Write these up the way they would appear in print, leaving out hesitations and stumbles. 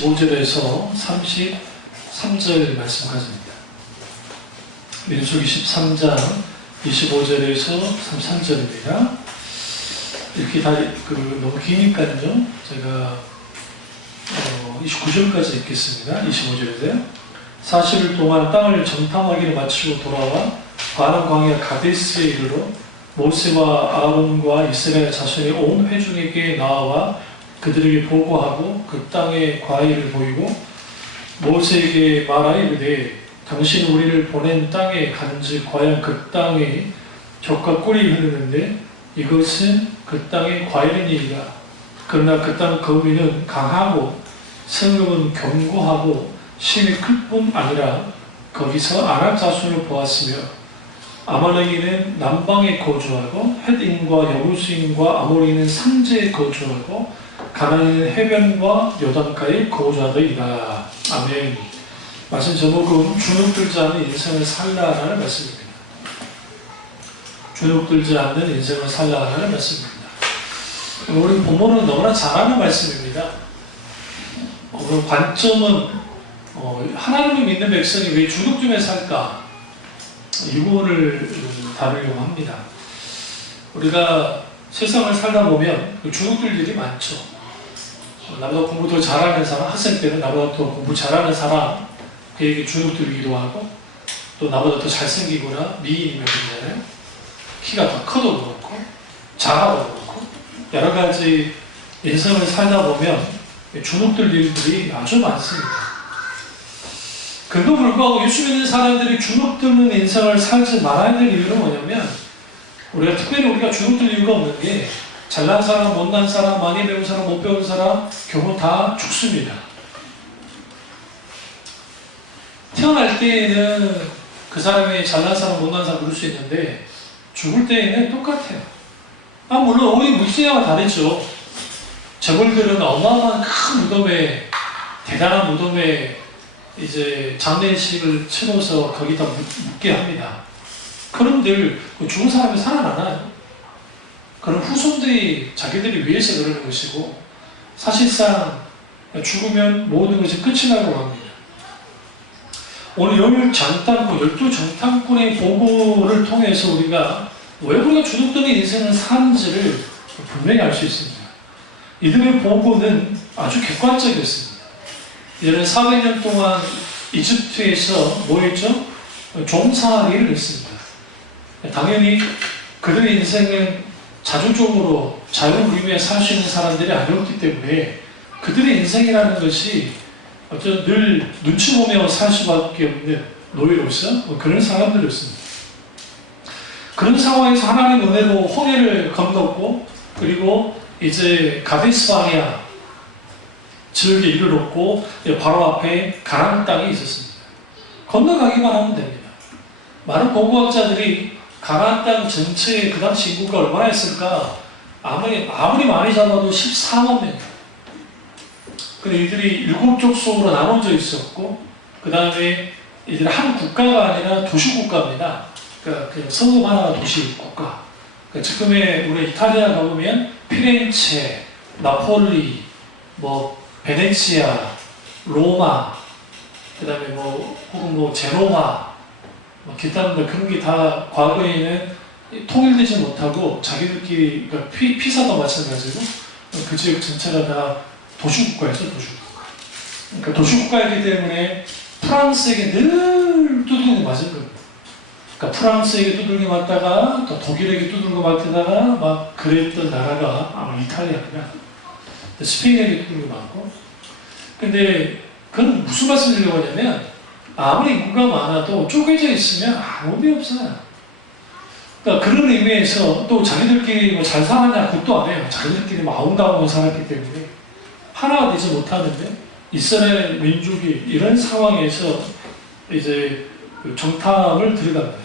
25절에서 33절 말씀까지입니다. 민수기 13장 25절에서 33절입니다. 이렇게 다 너무 기니까요. 제가 29절까지 읽겠습니다. 25절에서요. 40일 동안 땅을 정탐하기를 마치고 돌아와 바람 광야 가데스에 이르러 모세와 아론과 이스라엘 자손의 온 회중에게 나와 그들에게 보고하고 그 땅의 과일을 보이고 모세에게 말하이르되 당신이 우리를 보낸 땅에 간즉 과연 그 땅에 젖과 꿀이 흐르는데 이것은 그 땅의 과일이니이다. 그러나 그 땅 거민은 강하고 성읍은 견고하고 심이 클 뿐 아니라 거기서 아낙 자손을 보았으며 아말렉인은 남방에 거주하고 헷인과 여부스인과 아모리는 산지에 거주하고 가나안은 해변과 요단가에 거주하더이다. 아멘. 말씀 제목은 주눅들지 않는 인생을 살라라는 말씀입니다. 주눅들지 않는 인생을 살라라는 말씀입니다. 우리 본문은 너무나 잘 아는 말씀입니다. 그 관점은 하나님을 믿는 백성이 왜 주눅쯤에 살까? 이 부분을 다루려고 합니다. 우리가 세상을 살다 보면 주눅들 일이 많죠. 나보다 공부 더 잘하는 사람, 학생 때는 나보다 더 공부 잘하는 사람, 그에게 주눅들기도 하고, 또 나보다 더 잘생기거나 미인이면 그러잖아요. 키가 더 커도 그렇고, 작아도 그렇고, 여러 가지 인생을 살다 보면 주눅들 일들이 아주 많습니다. 그거 불구하고 예수 믿는 사람들이 주눅드는 인생을 살지 말아야 될 이유는 뭐냐면, 특별히 우리가 주눅들 이유가 없는 게, 잘난 사람, 못난 사람, 많이 배운 사람, 못 배운 사람, 결국 다 죽습니다. 태어날 때에는 그 사람이 잘난 사람, 못난 사람 그럴 수 있는데, 죽을 때에는 똑같아요. 물론 우리 무신앙은 다르죠. 저걸들은 어마어마한 큰 무덤에, 대단한 무덤에 이제 장례식을 치러서 거기다 묻게 합니다. 그런들 죽은 사람이 살아나나요? 그런 후손들이 자기들이 위해서 그러는 것이고, 사실상 죽으면 모든 것이 끝이 나고 합니다. 오늘 열 정탐꾼, 12정탐꾼의 보고를 통해서 우리가 왜 우리가 주눅드는 인생을 사는지를 분명히 알 수 있습니다. 이들의 보고는 아주 객관적이었습니다. 이들은 400년 동안 이집트에서 뭐 했죠? 종살이를 했습니다. 당연히 그들의 인생은 자주적으로 자유를 위해 살 수 있는 사람들이 아니었기 때문에 그들의 인생이라는 것이 어쩌면 늘 눈치 보며 살 수밖에 없는 노예로서 그런 사람들이었습니다. 그런 상황에서 하나님 은혜로 홍해를 건넜고, 그리고 이제 가데스 바네아 지역에 이르렀고, 바로 앞에 가나안 땅이 있었습니다. 건너가기만 하면 됩니다. 많은 고고학자들이 가나안 땅 전체의 그 당시 인구가 얼마나 했을까? 아무리 많이 잡아도 14만 명이에요. 근데 이들이 7족속으로 나눠져 있었고, 그 다음에 이들이 한 국가가 아니라 도시국가입니다. 그러니까 성읍 하나 도시국가. 그러니까 지금의 우리 이탈리아 가보면 피렌체, 나폴리, 베네치아, 로마, 그 다음에 혹은 제노바, 기타 그런 게 다 과거에는 통일되지 못하고 자기들끼리, 그러니까 피사도 마찬가지고 그 지역 전체가 다 도시국가였어요, 도시국가. 그러니까 도시국가이기 때문에 프랑스에게 늘 두들겨 맞은 겁니다. 그러니까 프랑스에게 두들겨 맞다가 또 독일에게 두들겨 맞다가 막 그랬던 나라가 아마 이탈리아입니다. 스페인에게 두들겨 맞고. 근데 그건 무슨 말씀을 드리려고 하냐면, 아무리 인구가 많아도 쪼개져 있으면 아무 의미 없어요. 그러니까 그런 의미에서 또 자기들끼리 잘 살았냐 그것도 안 해요. 자기들끼리 아웅다웅 살았기 때문에 하나가 되지 못하는데, 이스라엘 민족이 이런 상황에서 이제 정탐을 들어갑니다.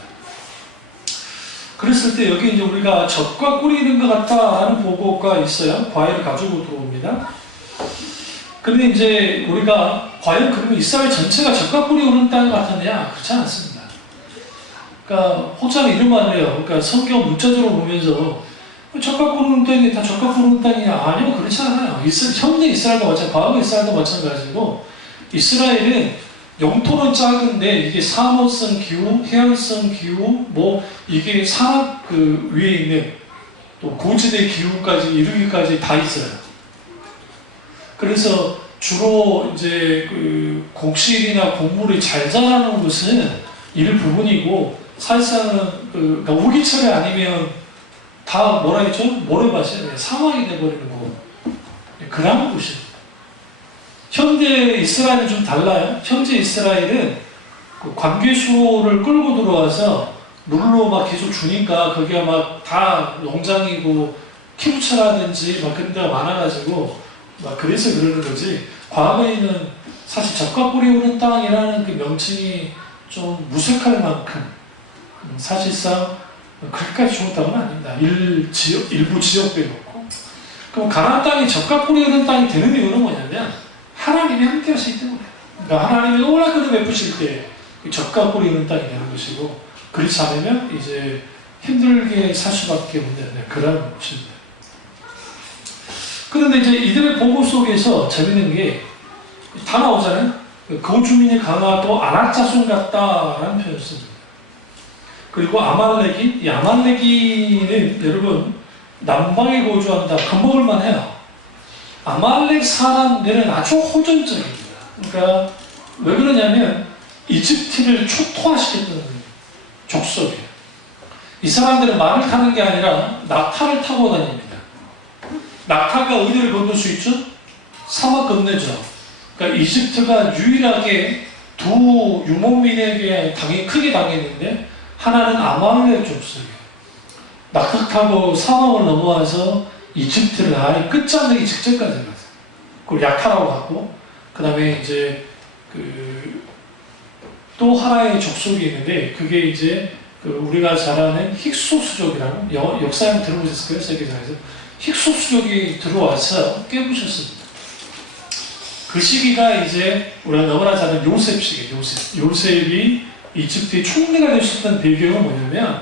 그랬을 때 여기 이제 우리가 젖과 꿀이 있는 것 같다라는 보고가 있어요. 과일을 가지고 들어옵니다. 근데 이제 우리가 과연 그러면 이스라엘 전체가 젖과 꿀이 오는 땅 같았냐? 그렇지 않습니다. 그러니까 혹자는 이런 말을 해요. 그러니까 성경 문자적으로 보면서 젓갈 굽는 땅이 다 젓갈 굽는 땅이냐? 아니요, 그렇지 않아요. 현대 이스라엘도 마찬가지고, 과거 이스라엘도 마찬가지고, 이스라엘은 영토는 작은데, 이게 사모성 기후, 해양성 기후, 뭐, 이게 산악 그 위에 있는 또 고지대 기후까지 이르기까지 다 있어요. 그래서 주로 이제 그 곡식이나 곡물이 잘 자라는 것은 일부분이고, 사실상은 그러니까 우기철이 아니면 다 뭐라 했죠? 모래밭이 사막이 돼버리는 거고, 그런 곳이에요. 현대 이스라엘은 좀 달라요. 현재 이스라엘은 그 관계수를 끌고 들어와서 물로 막 계속 주니까 거기가 막 다 농장이고 키부차라든지 막 그런 데가 많아가지고 막 그래서 그러는 거지. 과거에는 사실 젓갈 뿌리 오는 땅이라는 그 명칭이 좀 무색할 만큼 사실상 그렇게까지 좋은 땅은 아닙니다. 일부 지역들이 없고. 그럼 가나안 땅이 젓갈 뿌리 오는 땅이 되는 이유는 뭐냐면 하나님이 함께 하시기 때문에. 그러니까 하나님이 오락가를 베푸실 때 젓갈 뿌리 오는 땅이 되는 것이고, 그렇지 않으면 이제 힘들게 살 수밖에 없는 그런 것입니다. 그런데 이제 이들의 보고 속에서 재밌는 게 다 나오잖아요. 그 주민이 강하고 아낙 자손 같다라는 표현을 씁니다. 그리고 아말렉이, 이 아말렉이는 여러분 남방에 거주한다. 겁먹을만 해요. 아말렉 사람들은 아주 호전적입니다. 그러니까 왜 그러냐면 이집트를 초토화시켰던 족속이에요. 이 사람들은 말을 타는 게 아니라 낙타를 타고 다닙니다. 낙타가 어디를 건널 수 있죠? 사막 건너죠. 그러니까 이집트가 유일하게 두 유목민에게 크게 당했는데, 하나는 아말렉 족속이에요. 낙타 타고 사막을 넘어와서 이집트를 아예 끝자락이 직전까지 갔어요. 그걸 야타라고 하고, 그 다음에 이제 또 하나의 족속이 있는데, 그게 이제 우리가 잘 아는 힉소스족이라는, 역사에 들어보셨을 거예요, 세계사에서. 힉소스족이 들어와서 깨부셨습니다. 그 시기가 이제 우리가 너무나 잘 아는 요셉 시기예요. 요셉이 이집트의 총리가 될 수 있던 배경은 뭐냐면,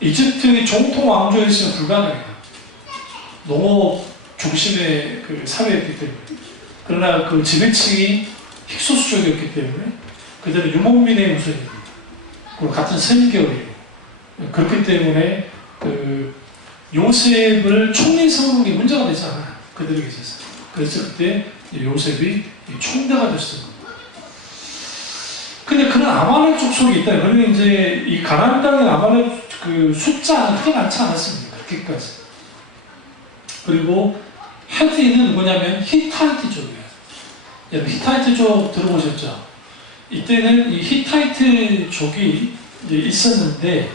이집트의 정통 왕조였으면 불가능해요. 농업 중심의 그 사회였기 때문에. 그러나 그 지배층이 힉소스족이었기 때문에 그들은 유목민의 우선입니다. 그리고 같은 선결이고, 그렇기 때문에 그 요셉을 총리 세우는 게 문제가 되지 않아요. 그들에게 있어서. 그래서 그때 요셉이 총대가 됐습니다. 근데 그런 아말렉 족속이 있다. 그러면 이제 이 가나안 땅의 아말렉 그 숫자는 크게 많지 않았습니다. 그렇게까지. 그리고 헤디는 누구냐면 히타이트족이에요. 여러분 히타이트족 들어보셨죠? 이때는 이 히타이트족이 있었는데,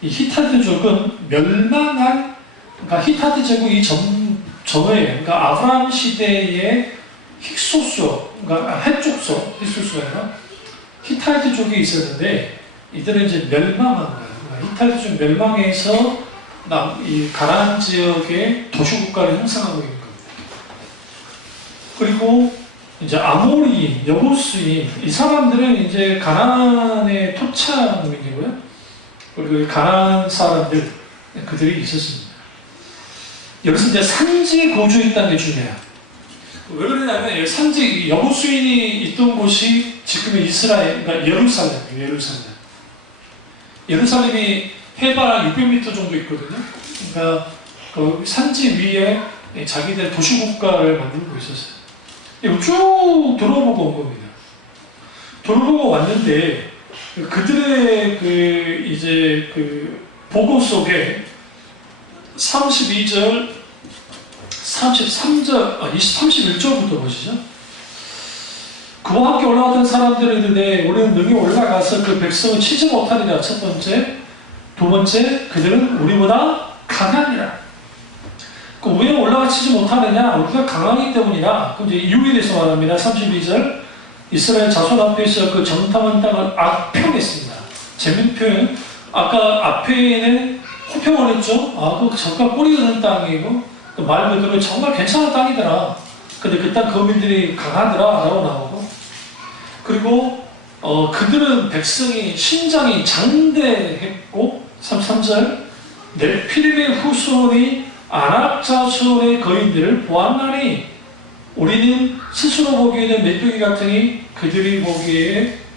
이 히타이트족은 멸망한, 그러니까 히타이트족이 전에, 그러니까 아브라함 시대의 힉소스족, 그러니까 헷족속, 힉소스가 아니라 히타이트족이 있었는데, 이들은 이제 멸망한 거예요. 그러니까 히타이트족 멸망해서 이 가나안 지역의 도시국가를 형성하고 있는 겁니다. 그리고 이제 아모리인, 여부스인, 이 사람들은 이제 가나안의 토착민이고요. 그리고 가나안 사람들, 그들이 있었습니다. 여기서 이제 산지에 거주했다는 게 중요해요. 왜 그러냐면 산지, 여부수인이 있던 곳이 지금의 이스라엘, 그러니까 예루살렘이에요. 예루살렘이 해발 600m 정도 있거든요. 그러니까 그 산지 위에 자기들 도시국가를 만들고 있었어요. 이거 쭉 돌아보고 온 겁니다. 돌아보고 왔는데, 그들의 이제 보고 속에 32절, 33절, 31절부터 보시죠. 그와 함께 올라갔던 사람들이 이르되 우리는 능히 올라가서 그 백성을 치지 못하리라. 첫 번째. 두 번째, 그들은 우리보다 강하니라. 왜 올라가 치지 못하느냐? 우리가 강하기 때문이라. 그럼 이제 이유에 대해서 말합니다. 32절. 이스라엘 자손 앞에서 그 정탐한 땅을 악평했습니다. 재밌는 표현. 아까 앞에는 호평을 했죠. 그 젓갈 뿌리 드는 땅이고, 말 그대로 정말 괜찮은 땅이더라. 근데 그 땅 거민들이 강하더라. 라고 나오고. 그리고, 그들은 백성이 신장이 장대했고, 33절. 네피림의 후손이 아낙 자손의 거인들을 보았나니 우리는 스스로 보기에는 메뚜기 같으니 그들이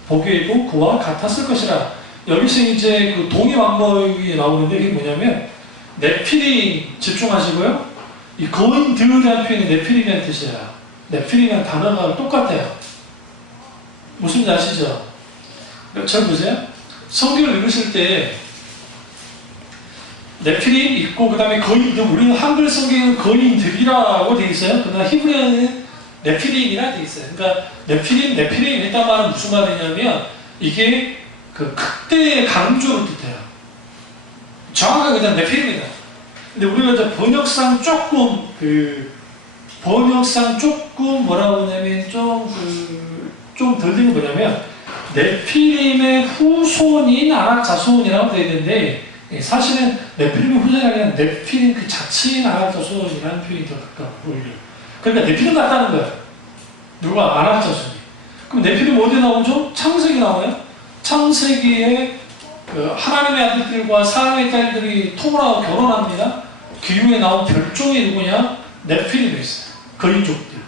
보기에도 그와 같았을 것이라. 여기서 이제 그 동의 방법이 나오는데 이게 뭐냐면 네피림 집중하시고요. 이 거인들이라는 표현이 네피림이라는 뜻이에요. 네피림이라는 단어가 똑같아요. 무슨 말 아시죠? 잘 보세요. 성경을 읽으실 때 네피림 있고 그 다음에 거인들, 우리는 한글 성경에는 거인들이라고 되어 있어요. 그러나 히브리어는 네피림이라 되어 있어요. 그러니까 네피림 일단 말은 무슨 말이냐면 이게 그 극대의 강조를 뜻해요. 정확하게 그냥 네피림이다. 근데 우리가 이제 번역상 조금 뭐라고 하냐면 좀 덜 되는 뭐냐면 네피림의 후손인 아낙 자손이라고 되어 있는데 사실은 네피림의 후손이 아니라 네피림 그 자체인 아낙 자손이라는 표현이 더 가까워요. 그러니까 네피림 같다는 거예요. 누가 아낙 자손이. 그럼 네피림 어디 나오죠? 창세기 나와요. 창세기에 그 하나님의 아들들과 사람의 딸들이 통혼하고 결혼합니다. 그 이후에 나온 별종이 누구냐? 네피림이 있어요. 거인족들.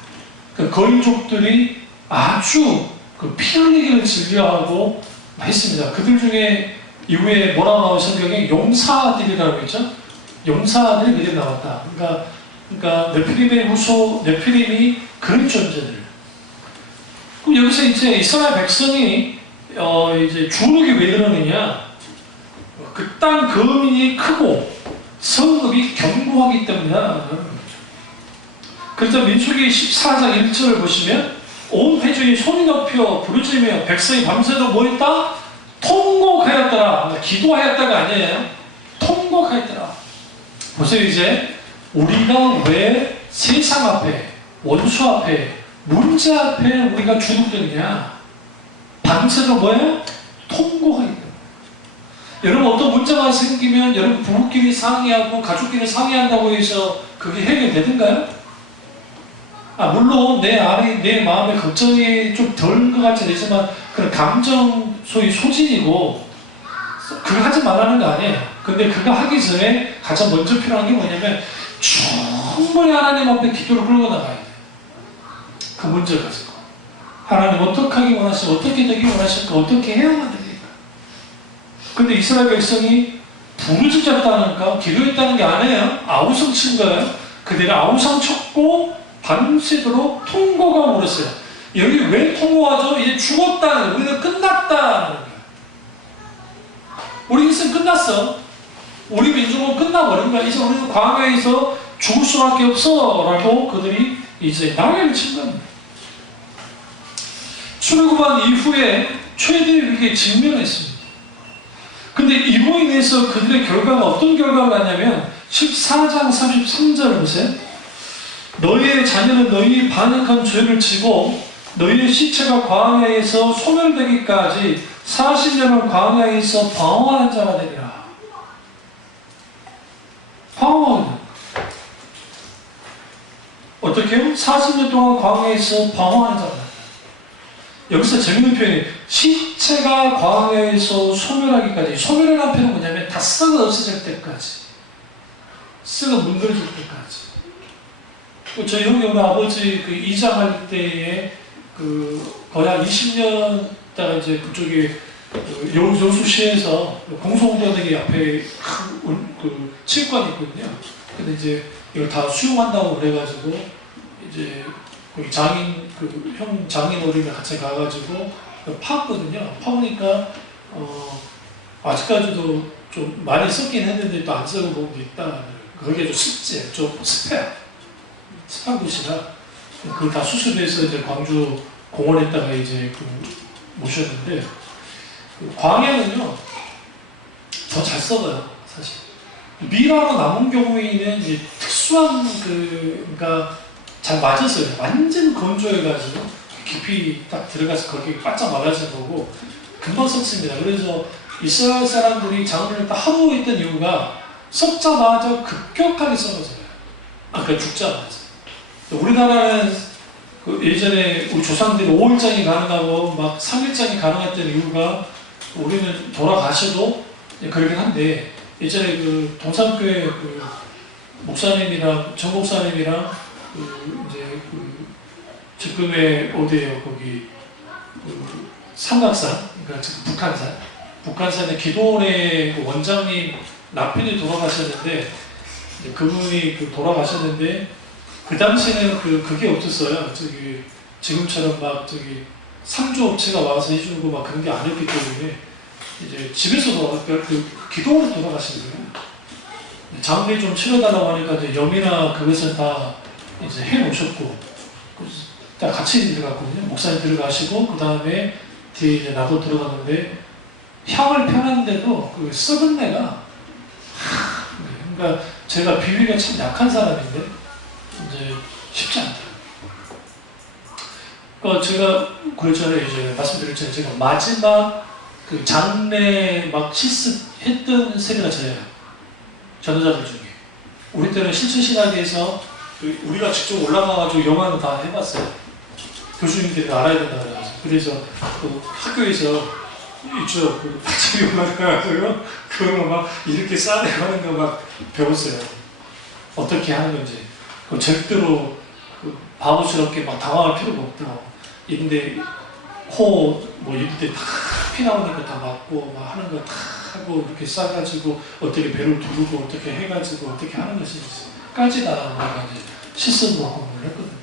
그 거인족들이 아주 그 피 흘리기를 즐겨하고 했습니다. 그들 중에 이후에 뭐라고 나온 성경에 용사들이라고 했죠? 용사들이 그들이 나왔다. 그러니까 네피림의 후손, 네피림이 그런 존재들. 그럼 여기서 이제 이스라엘 백성이 이제 주눅이 왜 그러느냐? 그 땅 거민이 크고 성읍이 견고하기 때문이다. 그래서 민수기 14장 1절을 보시면 온 회중이 손이 높여 부르짖으며 백성이 밤새도록 뭐했다? 통곡하였더라. 기도하였다가 아니에요. 통곡하였더라. 보세요. 이제 우리가 왜 세상 앞에, 원수 앞에, 문제 앞에 우리가 주눅드느냐? 밤새도록 뭐예요? 통곡하기 때문에. 여러분 어떤 문제가 생기면 여러분 부부끼리 상의하고 가족끼리 상의한다고 해서 그게 해결되던가요? 물론 내 안에 내 마음에 걱정이 좀 덜 것 같이 되지만 그런 감정 소위 소진이고 그거 하지 말라는 거 아니에요. 근데 그거 하기 전에 가장 먼저 필요한 게 뭐냐면 충분히 하나님 앞에 기도를 끌고 나가야 돼요. 그 문제를 가지고 하나님 어떻게 하기 원하실까? 어떻게 되기 원하실까? 어떻게 해야만 됩니까? 근데 이스라엘 백성이 부르짖었다는가 기도했다는 게 아니에요. 아우성 친 거예요. 그들이 아우성 쳤고 밤새도록 통고가 물었어요. 여기 왜 통고하죠? 이제 죽었다는 거예요. 우리는 끝났다는 거예요. 우리 인생 끝났어. 우리 민족은 끝나버린 거야. 이제 우리는 광야에서 죽을 수밖에 없어 라고 그들이 이제 난리를 친 겁니다. 출애굽한 이후에 최대의 위기에 직면했습니다. 근데 이로 인해서 그들의 결과가 어떤 결과가 났냐면 14장 33절을 보세요. 너희의 자녀는 너희 반역한 죄를 지고 너희의 시체가 광야에서 소멸되기까지 40년을 광야에서 방황하는 자가 되리라. 방황하는 어떻게 해요? 40년 동안 광야에서 방황하는 자가 되리라. 여기서 재밌는 표현이 시체가 광야에서 소멸하기까지. 소멸이라는 표현은 뭐냐면 다 썩어 없어질 때까지, 썩어 문드러질 때까지. 저희 형이 우리 아버지 그 이장할 때에 거의 한 20년 있다가 이제 그쪽에 여수시에서 공송도내기 앞에 큰 체육관이 있거든요. 근데 이제 이걸 다 수용한다고 그래가지고 이제 거기 형 장인 어린이 같이 가가지고 파거든요. 파보니까 아직까지도 좀 많이 썩긴 했는데 또 안 썩은 부분도 있다. 거기에 좀 습지, 좀 습해요. 습한 곳이라 그걸 다 수습해서 이제 광주 공원에다가 이제 모셨는데 광야는요 더 잘 썩어요. 사실 밀하고 남은 경우에는 이제 특수한 그러니까 잘 맞았어요. 완전 건조해가지고 깊이 딱 들어가서 거기 바짝 말라진 거고 금방 썩습니다. 그래서 이스라엘 사람들이 작년에 딱 하루 있던 이유가 썩자마자 급격하게 썩어져요. 그러니까 죽자마자. 우리나라는 예전에 우리 조상들이 5일장이 가능하고 막 3일장이 가능했던 이유가 우리는 돌아가셔도 그러긴 한데 예전에 동산교회 목사님이랑 정 목사님이랑 이제 지금의 어디에요? 거기 삼각산, 그러니까 지금 북한산의 기도원의 원장님 남편이 돌아가셨는데 그분이 돌아가셨는데 그 당시에는 그게 없었어요. 지금처럼 막 상조 업체가 와서 해주고 막 그런 게 아니었기 때문에 이제 집에서 기도원에 돌아가신 거예요. 장례 좀 치러달라고 하니까 이제 염이나 그것은 다 이제 해 놓으셨고 딱 같이 들어갔거든요. 목사님 들어가시고 그 다음에 뒤에 이제 나도 들어갔는데 향을 펴놨는데도 그 썩은 내가 그러니까 제가 비위가 참 약한 사람인데 이제 쉽지 않다. 그러니까 제가 그랬잖아요. 이제 말씀드렸잖아요. 제가 마지막 그 장례 막 실습했던 세대가 저예요. 전도자들 중에. 우리 때는 실천신학에서 우리가 직접 올라가가지고 영화는 다 해봤어요. 교수님들이 알아야 된다 그래서 그 학교에서 이쪽 받침이 올라가가지고 그거 막 이렇게 싸내고 하는 거 막 배웠어요. 어떻게 하는 건지. 절대로 바보스럽게 막 당황할 필요가 없다고. 근데 뭐 이럴 때 다 피 나오니까 다 맞고 막 하는 거 다 하고 이렇게 싸가지고 어떻게 배를 두르고 어떻게 해가지고 어떻게 하는 것이까지 다 우리가 이제 실습 모험을 했거든요.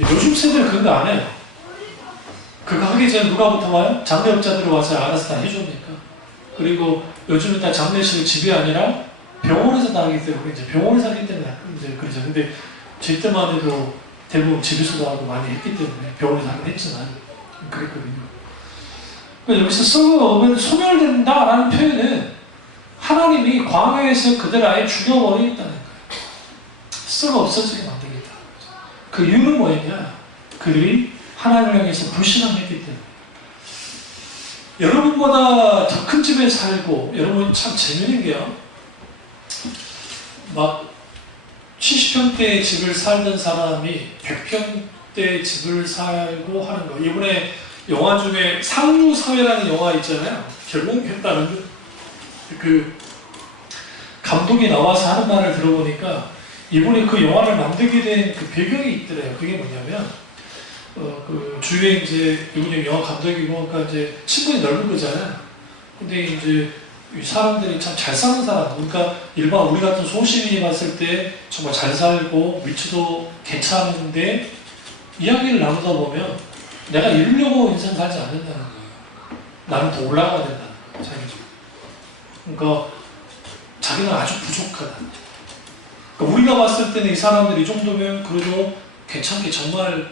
요즘 세대는 그런 거 안 해요. 그거 하기 전에 누가부터 와요? 장례업자들이 와서 알아서 다 해주니까. 그리고 요즘은 다 장례식을 집이 아니라 병원에서 다 하기 때문에 이제 병원에서 하기 때문에 이제 그러죠. 근데 제 때만 해도 대부분 집에서도 하고 많이 했기 때문에 병원에서 하긴 했지만 그랬거든요. 그러니까 여기서 썩어오면 소멸된다라는 표현은 하나님이 광야에서 그들 아예 죽여버리겠다는 거예요. 썩어 없어지게 만들겠다. 그 이유는 뭐였냐? 그들이 하나님을 향해서 불신앙했기 때문에. 여러분보다 더 큰 집에 살고, 여러분 참 재밌는 게요. 막 70평대의 집을 살던 사람이 100평대 집을 살고 하는 거. 이번에 영화 중에 상류사회라는 영화 있잖아요. 결론했다는 그 감독이 나와서 하는 말을 들어보니까 이분이 그 영화를 만들게 된 그 배경이 있더래요. 그게 뭐냐면 그 주위에 이제 이분이 영화 감독이고 그러니까 이제 친분이 넓은 거잖아요. 근데 이제 이 사람들이 참 잘 사는 사람, 그러니까 일반 우리 같은 소시민이 봤을 때 정말 잘 살고 위치도 괜찮은데 이야기를 나누다 보면 내가 이루려고 인생 살지 않는다는 거예요. 나는 더 올라가야 된다는 거예요. 자기가. 그러니까 자기는 아주 부족하다. 그러니까 우리가 봤을 때는 이 사람들이 이 정도면 그래도 괜찮게 정말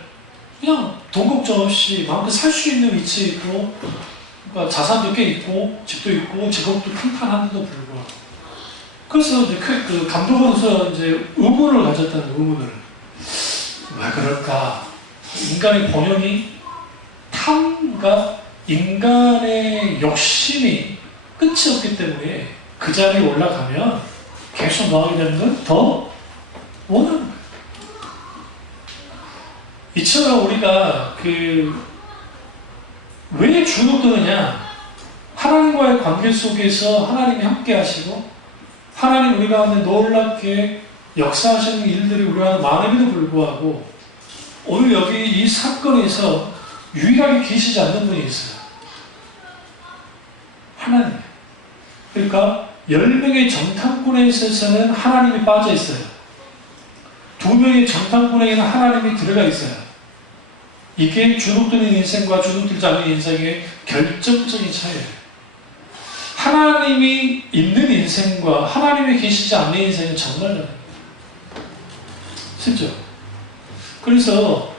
그냥 돈 걱정 없이 마음껏 살 수 있는 위치에 있고 그러니까 자산도 꽤 있고 집도 있고 직업도 탄탄한데도 불구하고 그래서 이제 그 감독으로서 이제 의문을 가졌다는 의문을 왜 그럴까? 인간의 본연이 탐과 인간의 욕심이 끝이 없기 때문에 그 자리에 올라가면 계속 나오게 되는 건 더 원하는 거예요. 이처럼 우리가 왜 주눅드느냐? 하나님과의 관계 속에서 하나님이 함께 하시고 하나님 우리 가운데 놀랍게 역사하시는 일들이 우리 가운데 많음에도 불구하고 오늘 여기 이 사건에서 유일하게 계시지 않는 분이 있어요. 하나님. 그러니까 10명의 정탐꾼에 있어서는 하나님이 빠져 있어요. 2명의 정탐꾼에게는 하나님이 들어가 있어요. 이게 주눅드는 인생과 주눅들지 않는 인생의 결정적인 차이예요. 하나님이 있는 인생과 하나님이 계시지 않는 인생은 정말 다릅니다. 진짜. 그래서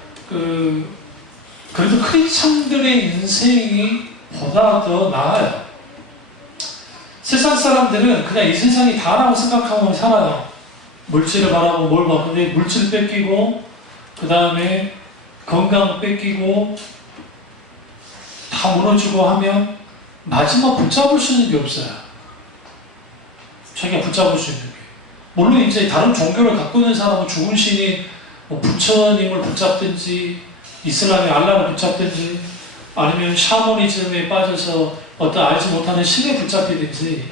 그래도 크리스천들의 인생이 보다 더 나아요. 세상 사람들은 그냥 이 세상이 다라고 생각하고 살아요. 물질을 바라고 뭘 봐. 근데 물질 뺏기고 그 다음에 건강 뺏기고 다 무너지고 하면 마지막 붙잡을 수 있는 게 없어요. 자기가 붙잡을 수 있는 게. 물론 이제 다른 종교를 갖고 있는 사람은 죽은 신이 부처님을 붙잡든지 이슬람의 알라를 붙잡든지 아니면 샤머니즘에 빠져서 어떤 알지 못하는 신에 붙잡히든지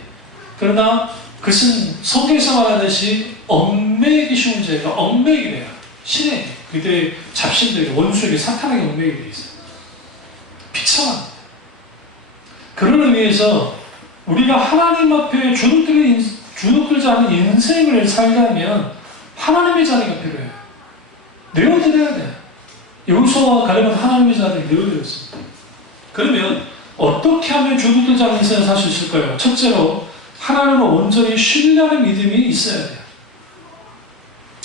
그러나 그것은 성경에서 말하듯이 얽매이기 쉬운 죄가 얽매이래요. 신의 그들의 잡신들에게 원수에게 사탄에게 얽매이게 돼 있어요. 비참합니다. 그런 의미에서 우리가 하나님 앞에 주눅들지 않은 인생을 살려면 하나님의 자리가 필요해요. 내어드려야 돼요. 여호수아와 갈렙은 하나님의 자리를 내어드렸습니다. 그러면 어떻게 하면 주눅들지 않은 인생을 살 수 있을까요? 첫째로 하나님을 온전히 신뢰하는 믿음이 있어야 돼요.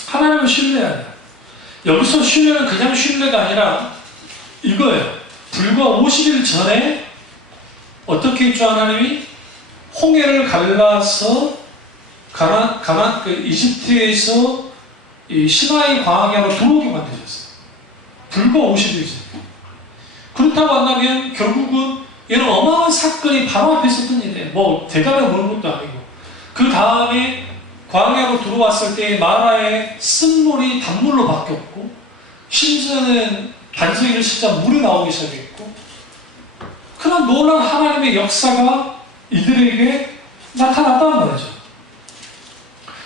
하나님을 신뢰해야 돼요. 여기서 신뢰는 그냥 신뢰가 아니라 이거예요. 불과 50일 전에 어떻게 했죠? 하나님이 홍해를 갈라서 이집트에서 이 시나이 광야로 들어오게 만드셨어요. 불과 50일 전에. 그렇다고 한다면 결국은 이런 어마어마한 사건이 바로 앞에 있었던 일이에요. 뭐 대단히 모르는 것도 아니고. 그 다음에 광야로 들어왔을 때 마라의 쓴물이 단물로 바뀌었고, 심지어는 반석이를 진짜 물이 나오기 시작했고, 그런 놀라운 하나님의 역사가 이들에게 나타났다는 말이죠.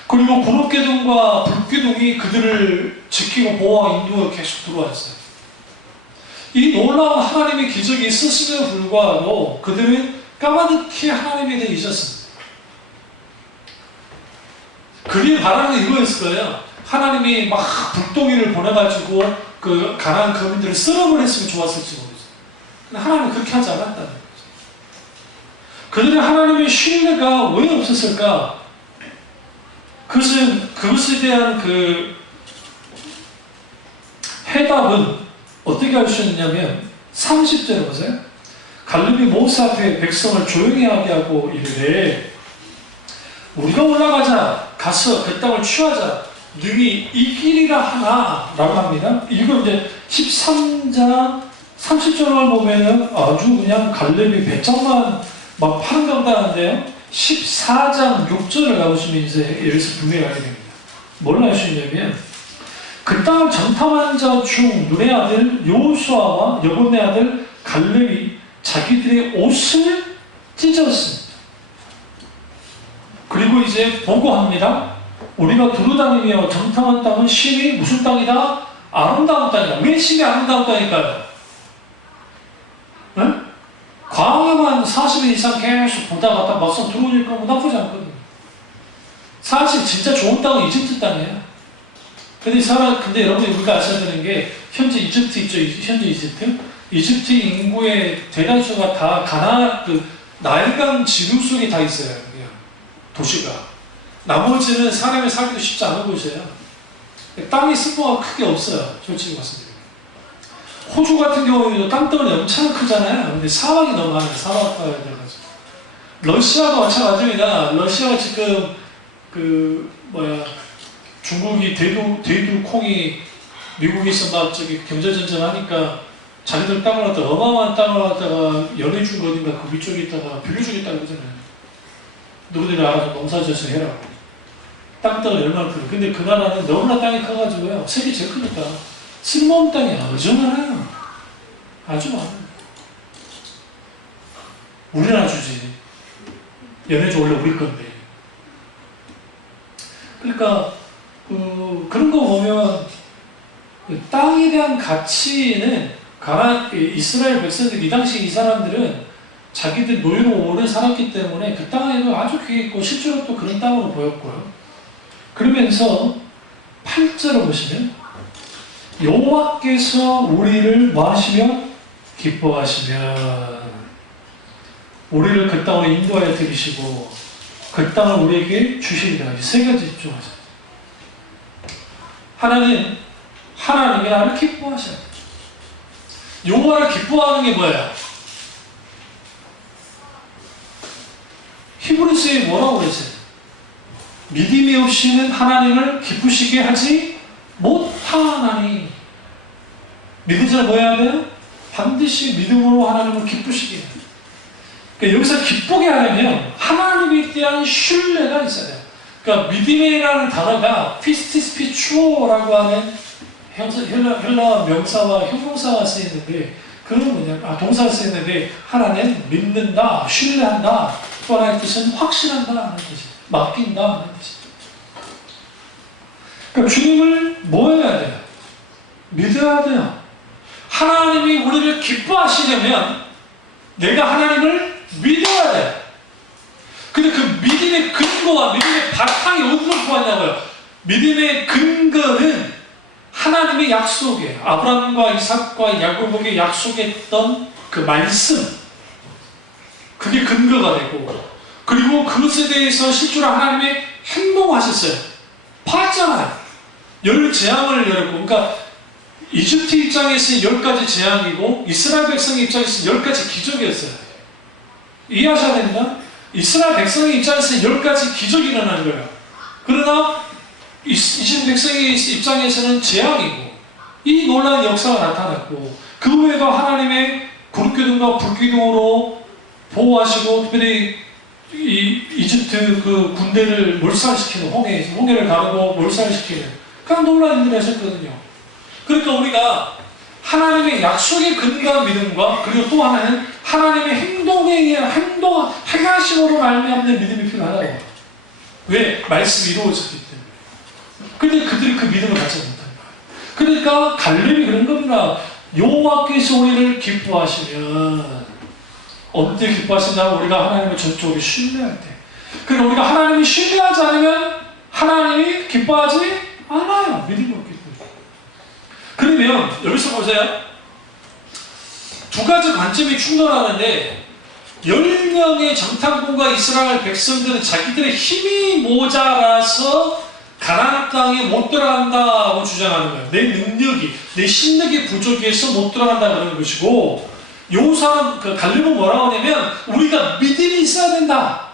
그리고 구름기둥과 불기둥이 그들을 지키고 보호하고 인도에 계속 들어왔어요. 이 놀라운 하나님의 기적이 있었음에도 불구하고 그들은 까마득히 하나님에 대해 잊었습니다. 그게 바라는 이거였을 거예요. 하나님이 막 불덩이를 보내가지고 그 가나안 거민들을 쓸어버렸으면 좋았을지 모르겠어요. 근데 하나님은 그렇게 하지 않았다는 거죠. 그들의 하나님의 신뢰가 왜 없었을까? 그것에 대한 그 해답은 어떻게 할 수 있냐면 30절에 보세요. 갈렙이 모세 앞에 백성을 조용히 하게 하고 이르되 우리가 올라가자. 가서 그 땅을 취하자. 능히 이기리라 하나 라고 합니다. 이거 이제 13장 30절을 보면은 아주 그냥 갈렙이 배짱만 막 파는감다는데요. 14장 6절을 가보시면 이제 여기서 분명히 알게 됩니다. 뭘 알 수 있냐면 그 땅을 정탐한 자 중 눈의 아들 여호수아와 여분의 아들 갈렙이 자기들의 옷을 찢었습니다. 그리고 이제 보고합니다. 우리가 두루다니며 정탐한 땅은 심히 무슨 땅이다? 아름다운 땅이다. 왜 심히 아름다운 땅일까요? 네? 광야만 40일 이상 계속 보다가 딱 막상 들어오니까 뭐 나쁘지 않거든요. 사실 진짜 좋은 땅은 이집트 땅이에요. 근데 여러분이 우리가 아셔야 되는 게 현재 이집트 있죠? 현재 이집트? 이집트 인구의 대다수가 다 나일강 지류 속에 다 있어요. 그냥 도시가. 나머지는 사람이 살기도 쉽지 않은 곳이에요. 땅이 승부가 크게 없어요. 솔직히 말씀드리면. 호주 같은 경우에도 땅덩어리 엄청 크잖아요. 근데 사막이 너무 많아요. 사막가에 들어가서. 러시아도 마찬가지입니다. 러시아가 지금 중국이 대두콩이 미국에서 막 경제전쟁 하니까 자기들 땅을 갖다가 어마어마한 땅을 갖다가 연해준 거 어딘가 그 위쪽에 있다가 빌려주겠다고 그러잖아요. 너희들이 알아서 농사지어서 해라고. 땅덩어리 얼마나 크고. 근데 그 나라는 너무나 땅이 커가지고요. 세계 제일 크니까 쓸모없는 땅이 아주 많아요. 아주 많아요. 우리나라 주지. 연해주 원래 우리 건데. 그러니까 그런 거 보면 땅에 대한 가치는 이스라엘 백성들 이 당시 이 사람들은 자기들 노예로 오래 살았기 때문에 그 땅에도 아주 귀했고 실제로 또 그런 땅으로 보였고요. 그러면서 8절을 보시면 여호와께서 우리를 뭐 하시며 기뻐하시면 우리를 그 땅으로 인도하여 드리시고 그 땅을 우리에게 주시리라. 이 세 가지 집중하세요. 하나님이 나를 기뻐하셔요. 여호와를 기뻐하는 게 뭐예요? 히브리서에 뭐라고 그랬어요? 믿음이 없이는 하나님을 기쁘시게 하지 못하나니. 믿은 자는 뭐 해야 돼요? 반드시 믿음으로 하나님을 기쁘시게 해요. 그러니까 여기서 기쁘게 하려면 하나님에 대한 신뢰가 있어야 돼요. 그러니까 믿음이라는 단어가 피스티스피추오라고 하는 헬라 명사와 형용사가 쓰이는데 그건 동사가 쓰이는데 하나는 믿는다, 신뢰한다, 또 하나의 뜻은 확신한다 하는 뜻이에요. 맡긴다 하는 뜻입니다. 그러니까 주님을 뭐 해야 돼요? 믿어야 돼요. 하나님이 우리를 기뻐하시려면 내가 하나님을 믿어야 돼요. 근데 그 믿음의 근거와 믿음의 바탕이 어디서 구하냐고요? 믿음의 근거는 하나님의 약속이에요. 아브라함과 이삭과 야곱에게 약속했던 그 말씀, 그게 근거가 되고, 그리고 그것에 대해서 실제로 하나님이 행동하셨어요. 봤잖아요. 10재앙을 열었고, 그러니까 이집트 입장에서는 10가지 재앙이고 이스라엘 백성 입장에서는 10가지 기적이었어요. 이해하셔야 됩니다. 이스라엘 백성의 입장에서는 10가지 기적이 일어나는 거예요. 그러나 이집트 백성의 입장에서는 재앙이고, 이 놀라운 역사가 나타났고, 그 외에도 하나님의 구름기둥과 불기둥으로 보호하시고, 특별히 이 이집트 그 군대를 몰살시키는, 홍해를 가르고 몰살시키는 그런 놀라운 일을 하셨거든요. 그러니까 우리가 하나님의 약속에 근거한 믿음과, 그리고 또 하나는 하나님의 행동에 의한 행하심으로 말미암는 믿음이 필요하다고. 왜? 말씀이 이루어졌기 때문에. 근데 그들이 그 믿음을 갖지 못한 거예요. 그러니까 갈렙이 그런 겁니다. 여호와께서 우리를 기뻐하시면, 언제 기뻐하시냐면 우리가 하나님을 전적으로 신뢰할 때. 그러니까 우리가 하나님을 신뢰하지 않으면 하나님이 기뻐하지 않아요. 믿음이 없기 때문에. 그러면 여기서 보세요. 두 가지 관점이 충돌하는데, 10명의 정탐꾼과 이스라엘 백성들은 자기들의 힘이 모자라서 가나안 땅에 못 들어간다고 주장하는 거예요. 내 능력이, 내 실력이 부족해서 못 들어간다는 것이고, 요 사람, 그 갈렙은 뭐라고 하냐면, 우리가 믿음이 있어야 된다.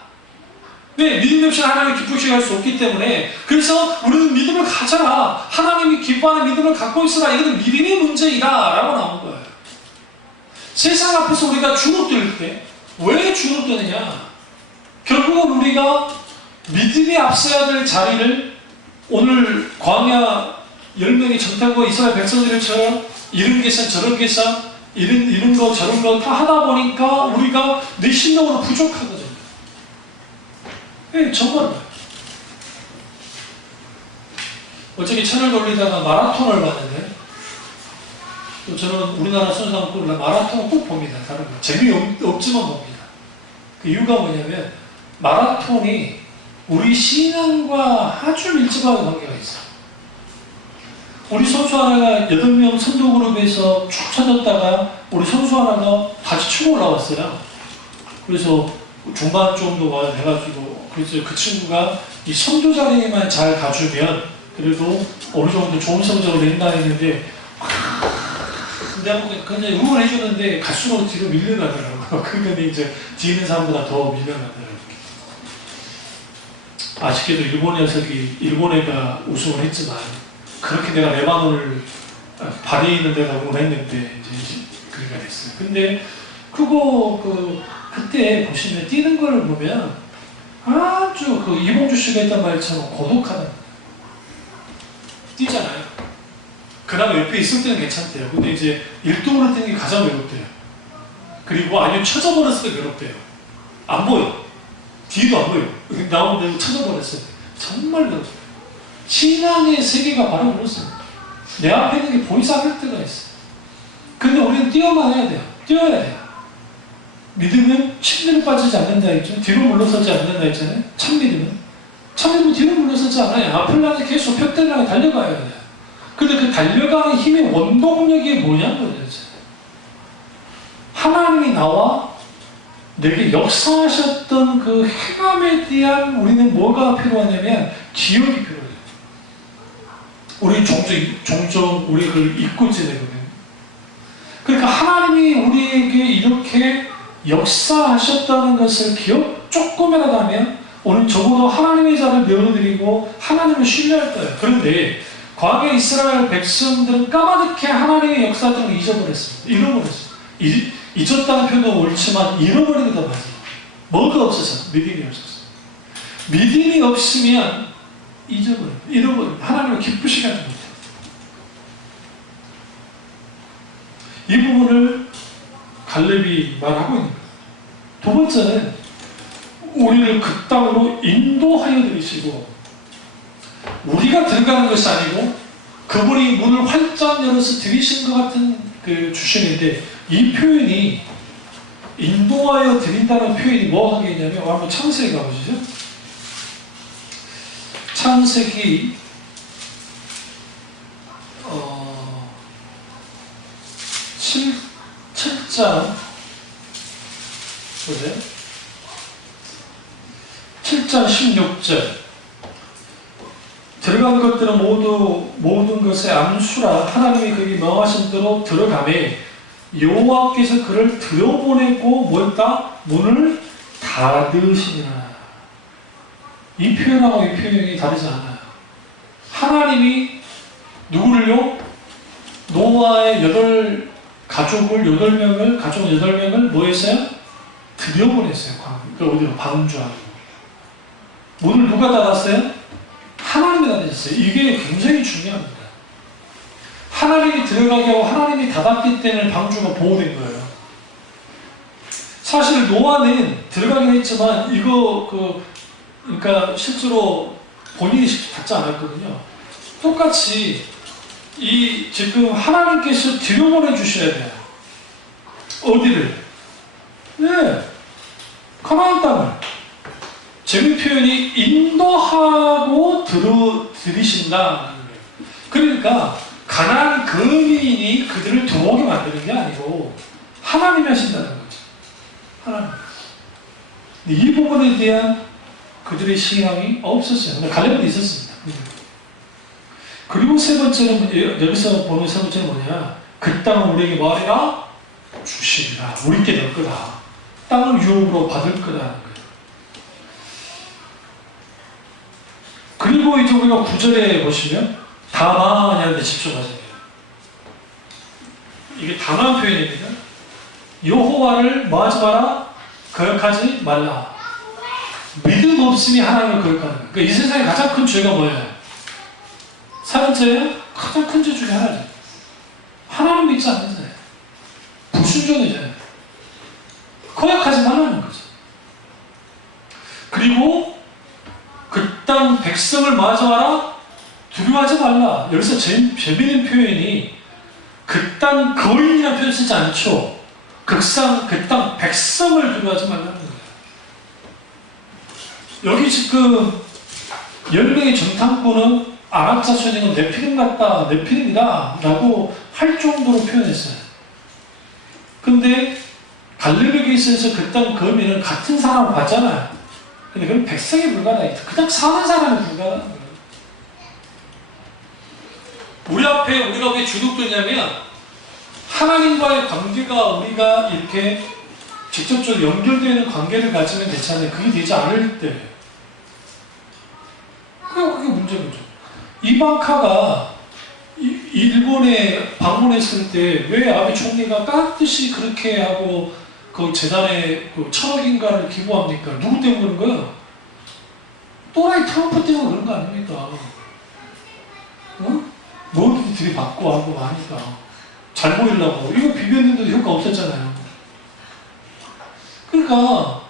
왜? 믿음 없이 하나님을 기쁘시게 할 수 없기 때문에. 그래서 우리는 믿음을 가져라. 하나님이 기뻐하는 믿음을 갖고 있어라. 이거는 믿음의 문제이다 라고 나온 거예요. 세상 앞에서 우리가 주눅들 때, 왜 주눅드느냐? 결국은 우리가 믿음이 앞서야 될 자리를, 오늘 광야 10명의 정탐과 이스라엘 백성들처럼 이런 계산 저런 계산, 이런 거 저런 거 다 하다 보니까 우리가 내 실력으로 부족하거든요. 예, 정말. 어저께 채널 돌리다가 마라톤을 봤는데, 또 저는 우리나라 선수하고 마라톤을 꼭 봅니다. 다른 거. 재미없지만 봅니다. 그 이유가 뭐냐면, 마라톤이 우리 신앙과 아주 밀접한 관계가 있어요. 우리 선수 하나가 8명 선두 그룹에서 쭉 쳐졌다가 우리 선수 하나가 다시 치고 올라왔어요. 그래서 중반 정도가 돼가지고, 그래서 그 친구가 이 선두 자리에만 잘 가주면 그래도 어느 정도 좋은 성적을 낸다 했는데, 내가 그냥 응원해주는데 갈수록 뒤로 밀려나더라고요. 그러니까 이제 뒤에 있는 사람보다 더 밀려나더라고요. 아쉽게도 일본 녀석이, 일본 애가 우승을 했지만, 그렇게 내가 레바논을 발에 있는 데가 응원했는데 이제 그렇게 됐어요. 근데 그때 보시면 뛰는 걸 보면 아주 그 이봉주 씨가 했던 말처럼 고독하다. 뛰잖아요. 그나마 옆에 있을 때는 괜찮대요. 근데 이제 1등으로 뛰는 게 가장 외롭대요. 그리고 아니면 쳐져버렸을 때 외롭대요. 안 보여. 뒤도 안 보여. 나오는데 쳐져버렸어요. 정말 외롭대요. 신앙의 세계가 바로 그렇습니다. 내 앞에 있는 게 보이지 않을 때가 있어요. 근데 우리는 뛰어만 해야 돼요. 뛰어야 돼요. 믿으면 침대로 빠지지 않는다 했죠. 뒤로 물러서지 않는다 했잖아요. 참 믿으면. 참 믿으면 뒤로 물러서지 않아요. 앞을 향해 계속 펴대나게 달려가야 돼요. 근데 그 달려가는 힘의 원동력이 뭐냐는 거죠. 하나님이 나와 내게 역사하셨던 그 행함에 대한 우리는 뭐가 필요하냐면 기억이 필요해요. 우리 종종 우리 그걸 잊고 지내거든요. 그러니까 하나님이 우리에게 이렇게 역사하셨다는 것을 기억 조금이라도 하면 오늘 적어도 하나님의 자를 내어드리고 하나님을 신뢰할 거예요. 그런데 과거에 이스라엘 백성들은 까마득히 하나님의 역사들을 잊어버렸습니다. 잃어버렸습니다. 잊었다는 표현도 옳지만 잃어버리는 게 더 맞아요. 뭐가 없어서? 믿음이 없어서. 믿음이 없으면 잃어버려요. 하나님을 기쁘시게 하지 못해요. 이 부분을 갈렙이 말하고 있는 거예요. 두 번째는 우리를 그 땅으로 인도하여 들이시고, 우리가 들어가는 것이 아니고 그분이 문을 활짝 열어서 들이신 것 같은 그 주신인데, 이 표현이 인도하여 드린다는 표현이 뭐 하겠냐면, 한번 창세기 가보시죠. 창세기 7장 보세요. 7장 16절. 들어간 것들은 모든 것의 암수라 하나님이 거기 명하신 대로 들어가매 여호와께서 그를 들여보내고 뭐였다? 문을 닫으시니라. 이 표현하고 이 표현이 다르지 않아요. 하나님이 누구를요? 노아의 가족 8명을 뭐 했어요? 들여보냈어요. 그러니까 어디로? 방주하고. 문을 누가 닫았어요? 하나님이 닫으셨어요. 이게 굉장히 중요합니다. 하나님이 들어가게 하고 하나님이 닫았기 때문에 방주가 보호된 거예요. 사실 노아는 들어가긴 했지만 그러니까 실제로 본인이 직접 닫지 않았거든요. 똑같이 지금 하나님께서 들여보내 주셔야 돼요. 어디를? 네, 가나안 땅을. 재미 표현이 인도하고 들이신다는 거예요. 그러니까 가나안 거민이 그들을 들어오게 만드는 게 아니고 하나님이 하신다는 거죠. 하나님. 이 부분에 대한 그들의 신앙이 없었어요. 근데 갈렙은 있었습니다. 그리고 세 번째는, 여기서 보는 세 번째는 뭐냐? 그 땅을 우리에게 뭐하리라? 주시리라. 우리께 낼 거다. 땅을 유업으로 받을 거다는 거예요. 그리고 이제 우리가 9절에 보시면 다만이라는 데 집중하세요. 이게 다만 표현입니다. 여호와를 뭐하지 마라? 거역하지 말라. 믿음 없음이 하나님을 거역하는 거예요. 그러니까 이 세상에 가장 큰 죄가 뭐예요? 세 번째예요? 가장 큰 죄 중에 하나죠. 하나님 믿지 않는 자예요. 불순종이잖아요. 거역하지 말라는 거죠. 그리고 그 땅 백성을 마주하라? 두려워하지 말라. 여기서 재미있는 표현이 그 땅 거인이라는 표현 쓰지 않죠. 그 땅 백성을 두려워하지 말라는 거예요. 여기 지금 10명의 정탐꾼은 아낙 자손이면 네피림 같다, 네피림이다 라고 할 정도로 표현했어요. 근데 갈렙에게 있어서 그 땅 거민은 같은 사람을 봤잖아요. 근데 그건 백성에 불과하다. 그냥 사는 사람에 불과하다는 거예요. 우리 앞에 우리가 왜 주눅드냐면 하나님과의 관계가 우리가 이렇게 직접적으로 연결되는 관계를 가지면 괜찮아요. 그게 되지 않을 때. 그게 문제죠. 이방카가 일본에 방문했을 때 왜 아베 총리가 깍듯이 그렇게 하고 그 재단에 1,000억인가를 기부합니까? 누구 때문에 그런 거예요? 또라이 트럼프 때문에 그런 거 아닙니까? 응? 뭐든지 들이받고 하고 하니까 잘 보이려고. 이거 비볐는데도 효과 없었잖아요. 그러니까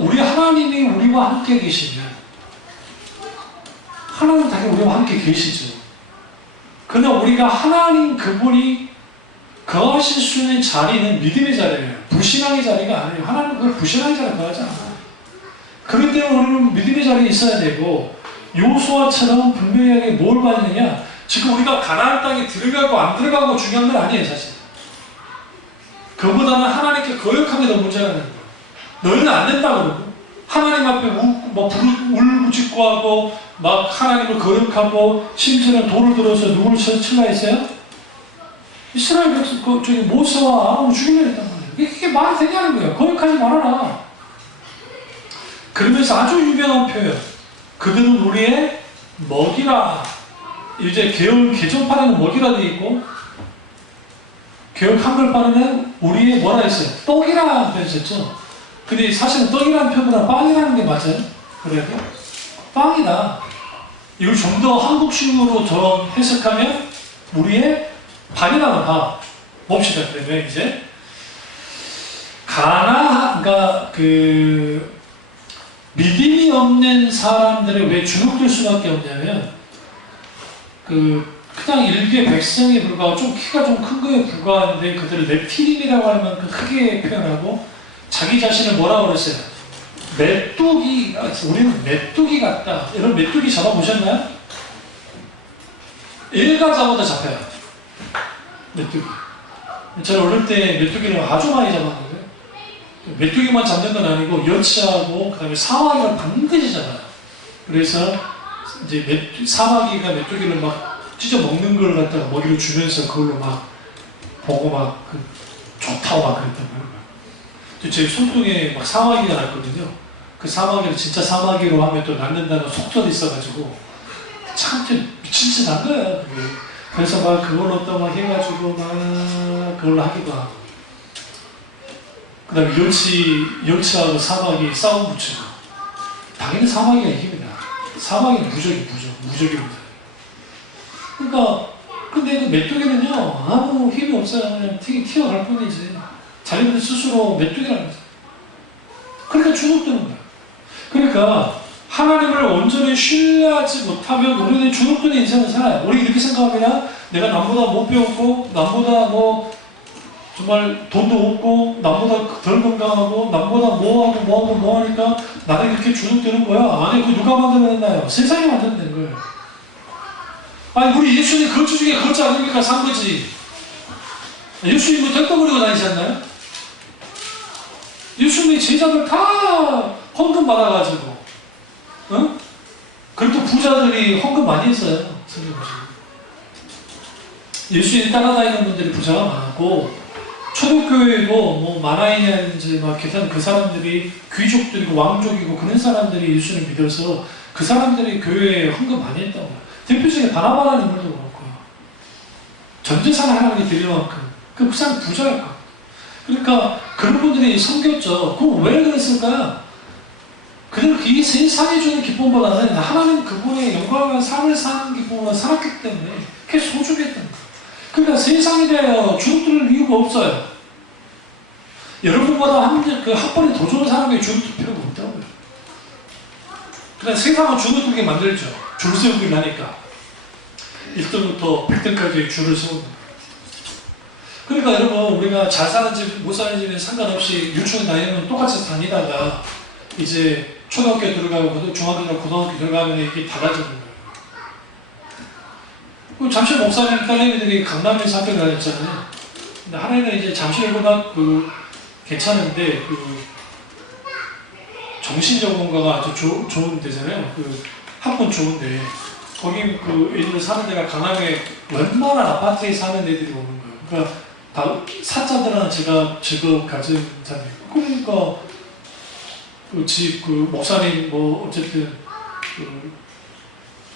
우리 하나님이 우리와 함께 계시면 하나님 당연히 우리와 함께 계시죠. 그러나 우리가 하나님 그분이 거하실 수 있는 자리는 믿음의 자리예요. 불신앙의 자리가 아니에요. 하나님은 그걸 불신앙의 자리에 거하지 않아요. 그렇기 때문에 우리는 믿음의 자리에 있어야 되고, 요수아처럼 분명하게 뭘 받느냐? 지금 우리가 가나안 땅에 들어가고 안 들어가고 중요한 건 아니에요, 사실. 그보다는 하나님께 거역하게 더 문제가 있는 거예요. 너희는 안 된다 그러고 하나님 앞에 울부짖고 막 하나님을 거역하고 심지어는 돌을 들어서 누구를 칠라 했어요? 이스라엘 백성 모세와 아론을 죽이려 했단 말이에요. 이게 말이 되냐는 거예요. 거역하지 말아라. 그러면서 아주 유명한 표현, 그들은 우리의 먹이라. 이제 개정판에는 먹이라 되어 있고 개혁 한글판에는 우리의 뭐라 했어요? 떡이라는 표현 썼죠. 근데 사실은 떡이라는 표현보다 빵이라는 게 맞아요? 그래야 돼? 빵이다. 이걸 좀 더 한국식으로 저 해석하면 우리의 밥이라는 밥. 봅시다. 그러면 이제 그러니까 믿음이 없는 사람들이 왜 주눅들 수밖에 없냐면 그냥 일개 백성에 불과하고 좀 키가 좀 큰 거에 불과한데 그들을 nephilim이라고 할 만큼 크게 표현하고 자기 자신을 뭐라고 그랬어요? 메뚜기, 우리는 메뚜기 같다. 여러분 메뚜기 잡아보셨나요? 일가 잡아도 잡혀요. 메뚜기. 저는 어릴 때 메뚜기를 아주 많이 잡았는데 메뚜기만 잡는 건 아니고 여치하고 그 다음에 사마귀를 반드시 잡아요. 그래서 이제 사마귀가 메뚜기를 막 찢어 먹는 걸 갖다가 먹이를 주면서 그걸로 막 보고 막 좋다고 막 그랬던 거예요. 제 손등에 막 사마귀가 났거든요. 그 사마귀를 진짜 사마귀로 하면 또 낳는다는 속설이 있어가지고 참 미친 짓 한 거예요. 그게. 그래서 막 그걸로 또 막 해가지고 막 그걸로 하기도 하고. 그 다음에 열치하고 사마귀 싸움 붙이고. 당연히 사마귀가 이깁니다. 사마귀는 무적입니다. 그러니까, 근데 그 메뚜기는요, 아무 힘이 없어요. 그냥 튀어갈 뿐이지. 자기들 스스로 메뚜기라는 거죠. 그러니까 주눅드는 거예요. 그러니까, 하나님을 온전히 신뢰하지 못하면 우리는 주눅드는 인생을 살아요. 우리 이렇게 생각하면 내가 남보다 못 배웠고, 남보다 뭐, 정말 돈도 없고, 남보다 덜 건강하고, 남보다 뭐 하니까 나는 이렇게 주눅드는 거야. 아니, 그 누가 만들어냈나요? 세상이 만들어낸 거예요. 아니, 우리 예수님 거주 중에 거주 아닙니까? 산 거지. 예수님 뭐 덜떡거리고 다니지 않나요? 예수님이 제자들 다 헌금 받아가지고, 응? 그래도 부자들이 헌금 많이 했어요. 예수님 따라다니는 분들이 부자가 많았고, 초대교회도 뭐 마나이냐인지 막 계산 그 사람들이 귀족들이고 왕족이고 그런 사람들이 예수님 믿어서 그 사람들이 교회에 헌금 많이 했다고 해요. 대표적인 바나바라는 인물도 그렇고요. 전 재산을 하나님이 드릴 만큼 그 사람 부자였고, 그러니까 그런 분들이 섬겼죠. 그럼 왜 그랬을까요? 그들은 이 세상이 주는 기쁨보다는 하나님 그분의 영광과 삶을 사는 기쁨으로 살았기 때문에 그게 소중했던 거예요. 그러니까 세상에 대하여 주눅들 이유가 없어요. 여러분보다 학번이 더 좋은 사람에게 주눅들 필요가 없다고요. 그러니까 세상은 주눅들게 만들죠. 줄 세우기를 하니까 1등부터 100등까지 줄을 세우는 거예요. 그러니까 여러분, 우리가 잘 사는 집, 못 사는 집에 상관없이 유치원 다니면 똑같이 다니다가 이제 초등학교 들어가고 중학교나 고등학교 들어가면 이게 달라지는 거예요. 잠실 목사님 딸내미들이 강남에서 학교 다녔잖아요. 근데 하나는 이제 잠실보다 괜찮은데 정신전문가가 아주 좋은 데잖아요. 학군 좋은데 거기 애들 사는 데가 강남에 웬만한 아파트에 사는 애들이 오는 거예요. 그러니까 다 사자들은 제가 직업 가진 자들. 그러니까 목사님 뭐 어쨌든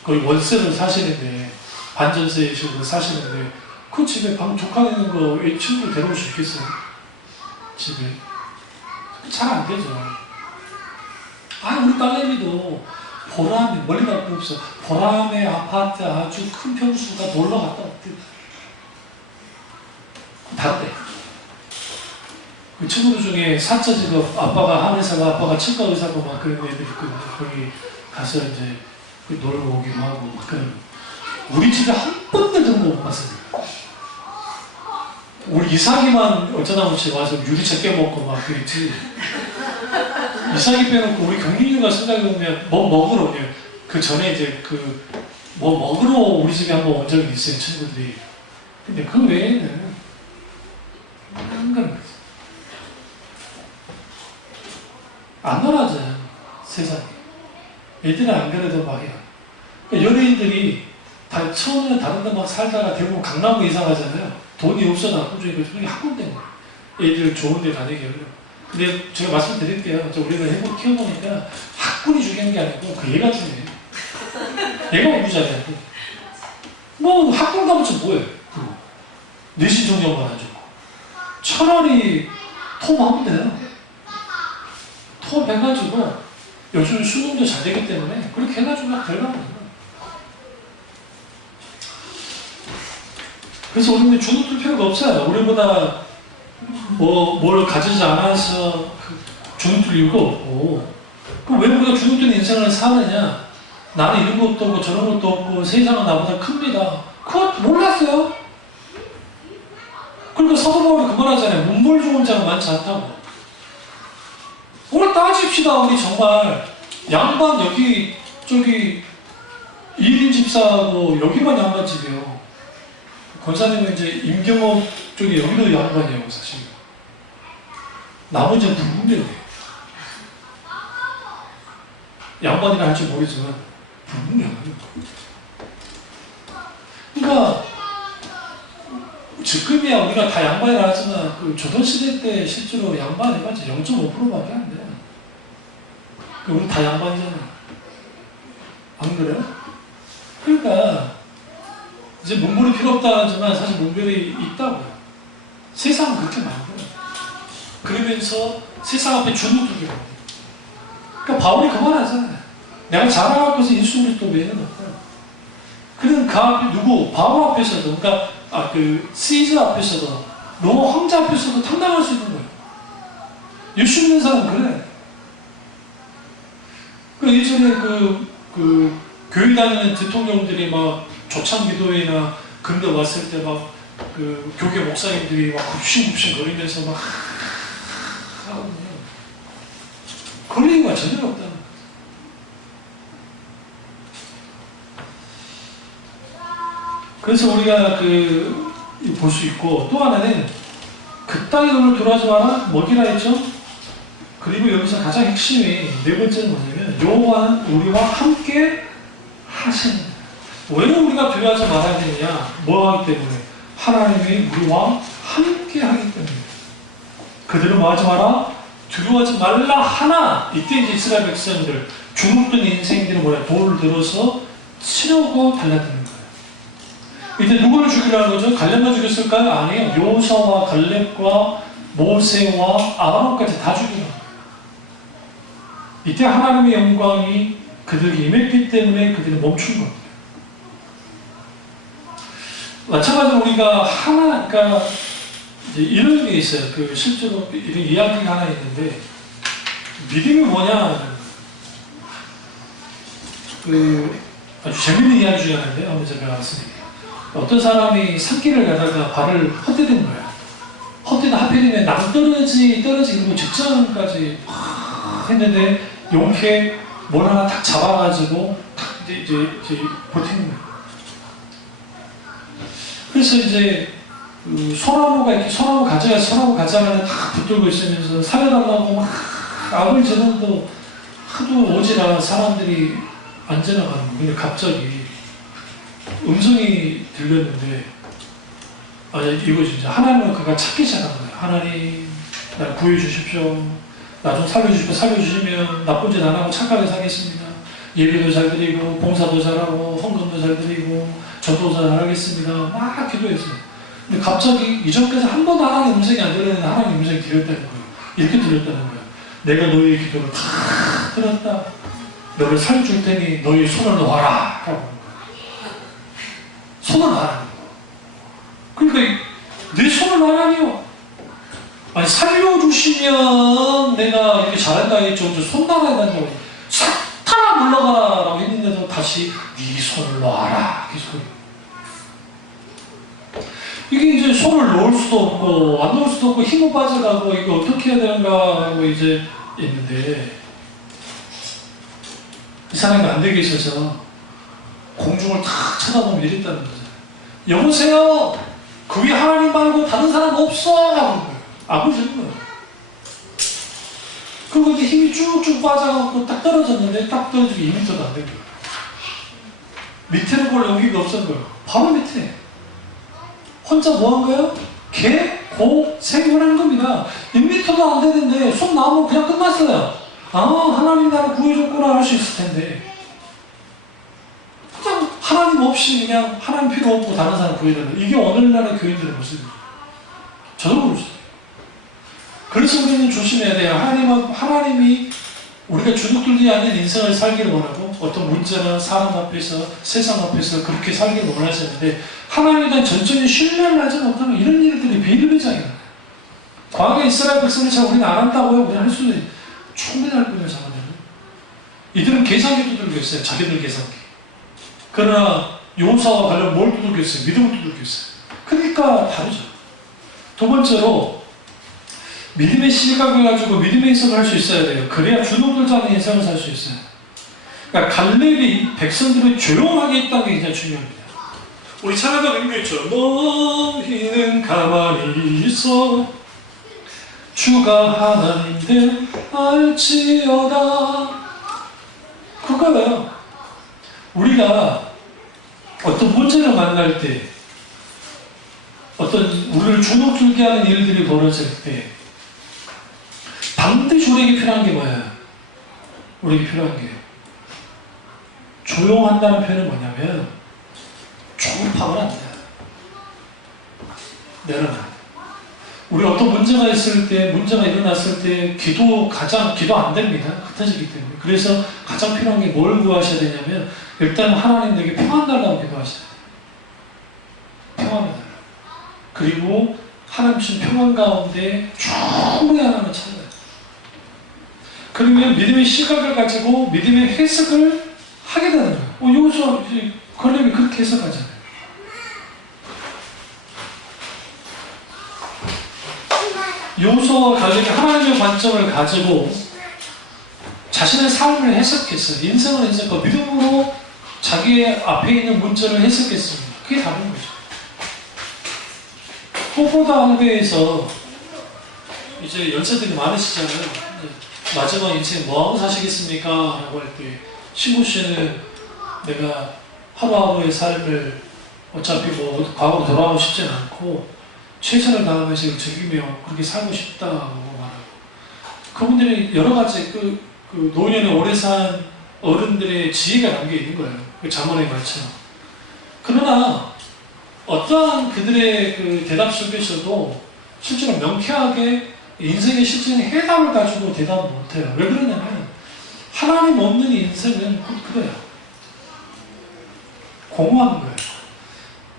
거의 월세를 사시는데 반전세식으로 사시는데 그 집에 방 조카 있는 거 친구 데려올 수 있겠어요? 집에 잘 안 되죠. 우리 딸내미도 보람에 멀리 갈 거 없어. 보람의 아파트 아주 큰 평수가 놀러 갔다 왔대. 다르대. 그 친구들 중에 사자 직업 아빠가 한의사가 아빠가 치과 의사고 막 그런 애들 있거든요. 거기 가서 이제 놀러 오기도 하고 막 그런. 우리 집에 한 번도 그런 거 못 봤어요. 우리 이삭이만 어쩌다 보지 와서 유리차 깨먹고 막 그랬지. 이삭이 빼놓고 우리 경민이가 생각해보면 뭐 먹으러 오냐. 그 전에 이제 뭐 먹으러 우리 집에 한번 온 적이 있어요, 친구들이. 근데 그 외에는 안 가는 거지. 안 놀아줘요, 세상에. 애들은 안 그래도 막이야. 그러니까 연예인들이 처음에는 다른 데 막 살다가 대부분 강남으로 이사 가잖아요. 돈이 없어서 학군 중에 그게 학군 때문에. 애들 좋은 데 다니게 하려고. 근데 제가 말씀드릴게요. 우리가 해보 키워보니까 학군이 중요한 게 아니고 그 얘가 중요해. 얘가 공부잘해야 돼. 뭐 학군 가면 뭐해? 내신 성적만 안 좋고. 차라리 톰하면 돼요. 톰 해가지고 요즘 수능도 잘 되기 때문에 그렇게 해가지고 막 들어가면 돼요. 그래서 우리는 주눅들 필요가 없어요. 우리보다 뭘 가지지 않아서 주눅들 이유가 없고, 그럼 왜 우리가 주눅든 인생을 사느냐? 나는 이런 것도 없고 저런 것도 없고 세상은 나보다 큽니다. 그거 몰랐어요? 그러니까 사도 바울이 그 말하잖아요. 문벌 좋은 자가 많지 않다고. 오늘 따집시다. 우리 정말 양반 여기 저기 1인 집사하고 여기만 양반집이에요. 권사님은 이제 임경업 쪽에 여기도 양반이에요. 사실 나머지는 불문명이에요. 양반이라 할지 모르지만 불문명이에요. 그러니까 지금이야 우리가 다 양반이라 하지만 그 조선시대 때 실제로 양반 해봤자 0.5%밖에 안 돼요. 우리 다 양반이잖아요. 안 그래요? 그러니까 이제 문별이 필요 없다 하지만 사실 문별이 있다고요. 세상은 그렇게 많고요. 그러면서 세상 앞에 주눅들게 합니다. 그러니까 바울이 그만하잖아요. 내가 자랑하고서 예수 그리스도 외에는 없다. 그는 그 앞에 누구? 바울 앞에서도, 그러니까 그 시저 앞에서도, 로마 황제 앞에서도 탕당할 수 있는 거예요. 예수 믿는 사람은 그래. 그 예전에 그 교회 다니는 대통령들이 막 조창기도회나 근대 왔을 때 막 그 교계 목사님들이 막 굽신굽신 거리면서 막 하거든요. 그럴 이유가 전혀 없다는 거예요. 그래서 우리가 볼 수 있고, 또 하나는 그 땅의 돈을 돌아지 마라 먹이라 했죠. 그리고 여기서 가장 핵심이 네 번째는 뭐냐면 여호와는 우리와 함께 하신다. 왜 우리가 두려워하지 말아야 되느냐? 뭐 하기 때문에? 하나님이 우리와 함께 하기 때문에. 그들은 뭐 하지 마라? 두려워하지 말라 하나. 이때 이제 이스라엘 백성들 주눅든 인생들이 뭐야? 돌을 들어서 치려고 달라드는 거예요. 이제 누구를 죽이라는 거죠? 갈렙만 죽였을까요? 아니에요. 요사와 갈렙과 모세와 아론까지 다 죽이는 거예요. 이때 하나님의 영광이 그들에게 임했기 때문에 그들이 멈춘 겁니다. 마찬가지로 우리가 그러니까 이제 이런 게 있어요. 실제로 이런 이야기가 하나 있는데, 믿음이 뭐냐? 아주 재밌는 이야기 중에 하나인데, 한번 제가 왔습니다. 어떤 사람이 산길을 가다가 발을 헛디딘 거야. 헛디다 하필이면 떨어지는 직전까지 했는데, 용케 뭘 하나 탁 잡아가지고 이제 버티는 거예요. 그래서 이제 소나무가 이렇게 소나무 가자가 다 붙들고 있으면서 살려달라고 막 악을 지는도 하도 오지라 사람들이 안 지나가는 거예요. 근데 갑자기 음성이 들렸는데, 이거 진짜 하나님을 그가 찾기 시작한 거예요. 하나님, 날 구해주십시오. 나 좀 살려주시면 나쁜 짓 안 하고 착하게 살겠습니다. 예배도 잘 드리고 봉사도 잘하고 헌금도 잘 드리고 저도 잘 하겠습니다. 막 기도했어요. 근데 갑자기 이전까지 한 번도 하나님 음성이 안 들렸는데 하나님 음성이 들렸다는 거예요. 이렇게 들렸다는 거예요. 내가 너희의 기도를 다 들었다. 너를 살려줄 테니 너희 손을 놓아라. 라고 하는 거예요. 손을 놔라는 거예요. 그러니까 내 손을 놔라니요. 아니 살려주시면 내가 이렇게 잘한다 했죠. 손 놔야 된다고. 사탄아 물러가라 라고 했는데도 다시 네 손을 놔라. 계속. 이게 이제 손을 놓을 수도 없고 안 놓을 수도 없고 힘이 빠져가고 이거 어떻게 해야 되는가 하고 이제 있는데, 이 사람이 안 되게 있어서 공중을 탁 쳐다보면 이랬다는 거죠. 여보세요. 그 위에 하나님 말고 다른 사람 없어. 하는 거예요. 악을 주는 거예요. 그리고 이제 힘이 쭉쭉 빠져갖고 딱 떨어졌는데 딱 떨어지고 2m도 안 된 거예요. 밑에는 볼 여기가 없었던 거예요. 바로 밑에. 혼자 뭐 한 거예요? 고생을 한 겁니다. 1m도 안 되는데 손 나오면 그냥 끝났어요. 하나님 나를 구해줬구나 할 수 있을 텐데, 그냥 하나님 없이 그냥 하나님 필요 없고 다른 사람 구해달라. 이게 오늘날의 교인들의 모습이에요. 저도 그렇죠. 그래서 우리는 조심해야 돼요. 하나님이 우리가 주눅들지 않는 인생을 살기를 원하고, 어떤 문제나 사람 앞에서 세상 앞에서 그렇게 살기를 원하시는데, 하나님에 대한 전적인 신뢰를 하지 못하면 이런 일들이 비일비재해요. 과거에 이스라엘 백성을 잘 우리는 안 한다고요? 우리는 할 수는 충분히 할 거예요. 이들은 계산기 두들겨 있어요. 자기들 계산기. 그러나 요사와 관련 뭘 두들겨 있어요? 믿음을 두들겨 있어요. 그러니까 다르죠. 두 번째로 믿음의 시각을 가지고 믿음의 해석을 할 수 있어야 돼요. 그래야 주눅들자는 인생을 살 수 있어요. 그러니까 갈렙이 백성들을 조용하게 했다는 게 굉장히 중요합니다. 우리 찬양가 연구했죠. 너희는 가만히 있어 주가 하나님들 알지어다. 그거예요. 우리가 어떤 문제를 만날 때, 어떤 우리를 주눅들게 하는 일들이 벌어질 때 반드시 우리에게 필요한 게 뭐예요? 우리에게 필요한 게 조용한다는 표현은 뭐냐면 조급하면 안 돼요. 내려놔. 우리 어떤 문제가 있을 때, 문제가 일어났을 때 기도 안 됩니다. 흩어지기 때문에. 그래서 가장 필요한 게 뭘 구하셔야 되냐면 일단 하나님에게 평안 달라고 기도하셔야 돼요. 평안을 달라고. 그리고 하나님 주신 평안 가운데 충분히 하나님을 찾아야 돼요. 그러면 믿음의 시각을 가지고 믿음의 해석을 하게 되는 거예요. 여기서 갈렙이 그렇게 해석하잖아요. 여호수아와 갈렙이 하나님의 관점을 가지고 자신의 삶을 해석했어요. 인생을 해석하고 믿음으로 자기의 앞에 있는 문제를 해석했습니다. 그게 다른 거죠. 꽃보다 할배에서 이제 연세들이 많으시잖아요. 마지막 인생 뭐하고 사시겠습니까? 라고 할 때 신부 씨는 내가 하루하루의 삶을 어차피 뭐 과거로 돌아가고 싶진 않고 최선을 다하면서 즐기며 그렇게 살고 싶다고 말하고, 그분들이 여러 가지 그 노년에 오래 산 어른들의 지혜가 담겨 있는 거예요. 그 잠언에 말처럼. 그러나 어떠한 그들의 그 대답 속에서도 실제로 명쾌하게 인생의 실제는 해답을 가지고 대답을 못해요. 왜 그러냐면 하나님 없는 인생은 그거예요. 공허한 거예요.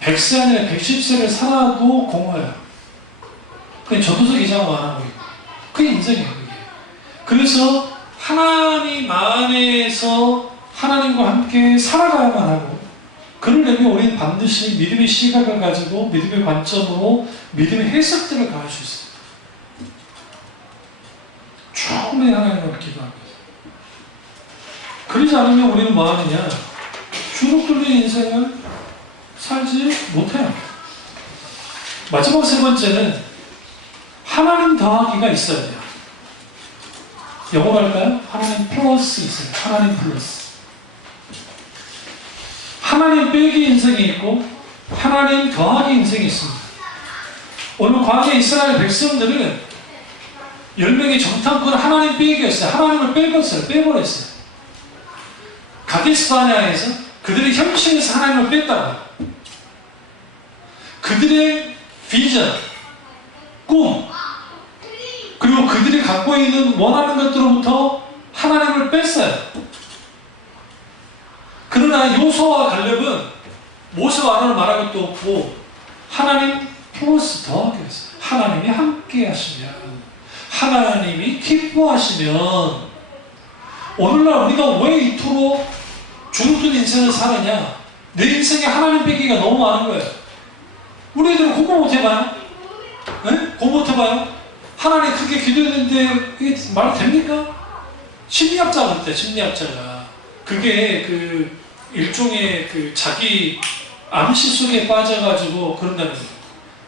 100세 아니라 110세를 살아도 공허해요. 그게 전도서 기자가 말하고 있고 그게 인생이에요. 그게. 그래서 하나님 안에서 하나님과 함께 살아가야만 하고, 그러려면 우리는 반드시 믿음의 시각을 가지고 믿음의 관점으로 믿음의 해석들을 가할 수 있어요. 충분히 하나님을 기도합니다. 그러지 않으면 우리는 뭐 하느냐? 주눅 들린 인생을 살지 못해요. 마지막 세 번째는 하나님 더하기가 있어야 돼요. 영어로 할까요? 하나님 플러스 있어요. 하나님 플러스. 하나님 빼기 인생이 있고 하나님 더하기 인생이 있습니다. 오늘 광야 이스라엘 백성들은 10명의 정탐꾼을 하나님 빼기였어요. 하나님을 빼버렸어요. 가데스 바네아에서 그들의 형식에서 하나님을 뺐다고요. 그들의 비전, 꿈, 그리고 그들이 갖고 있는 원하는 것들로부터 하나님을 뺐어요. 그러나 요수아와 갈렙은 모세와 아론을 말할 것도 없고 하나님 플러스 더하게 했어요. 하나님이 함께 하시면, 하나님이 기뻐하시면, 오늘날 우리가 왜 이토록 주눅든 인생을 사느냐? 내 인생에 하나님 빼기가 너무 많은 거예요. 우리 애들은 공부 못해봐요? 네? 공부 못해봐요? 하나님 크게 기도했는데 이게 말 됩니까? 심리학자가 그랬대. 심리학자가 그게 그 일종의 그 자기 암시 속에 빠져가지고 그런다는 거예요.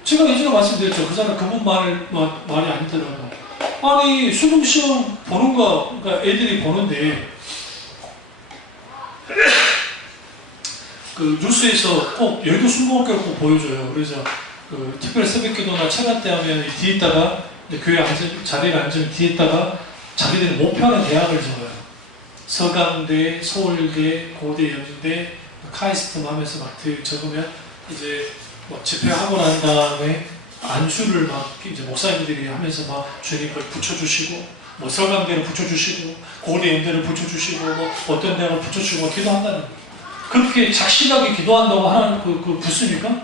제가 예전에 말씀드렸죠. 그 사람 그분 말이 아니더라고요. 아니 수능 시험 보는 거, 그러니까 애들이 보는데 그 뉴스에서 꼭 여의도 순복음교를 꼭 보여줘요. 그래서 그 특별 새벽기도나 철학 때 하면 뒤에 있다가 교회 자리에 앉으면 뒤에 있다가 자기들이 목표하는 대학을 적어요. 서강대, 서울대, 고대, 연대, 카이스트 하면서 막 적으면 이제 뭐 집회하고 난 다음에 안수를 막 이제 목사님들이 하면서 막 주님 걸 붙여주시고, 뭐 서강대를 붙여주시고, 고대 연대를 붙여주시고, 뭐 어떤 대학을 붙여주시고 기도한다는 거예요. 그렇게 작실하게 기도한다고 하나님 그 붙습니까?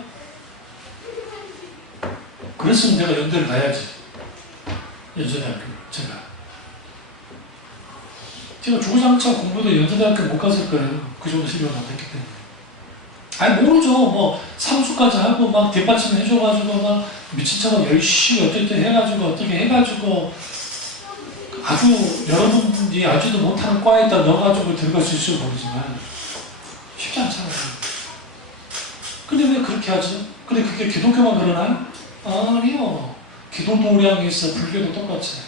그랬으면 내가 연대를 가야지. 연세대학교 제가 제가 주구장창 공부도 연세대학교 못 갔을 거예요. 그 정도 실력은 안 됐기 때문에. 아니 모르죠. 뭐 삼수까지 하고 막 뒷받침 해줘가지고 막 미친 척하고 열심히 어떻게 해가지고 어떻게 해가지고 아주 여러분이 알지도 못하는 과에다 넣어가지고 들어갈 수 있을지 모르지만 쉽지 않잖아요. 근데 왜 그렇게 하죠? 근데 그게 기독교만 그러나요? 아니요. 기도도 우량이 있어. 불교도 똑같이.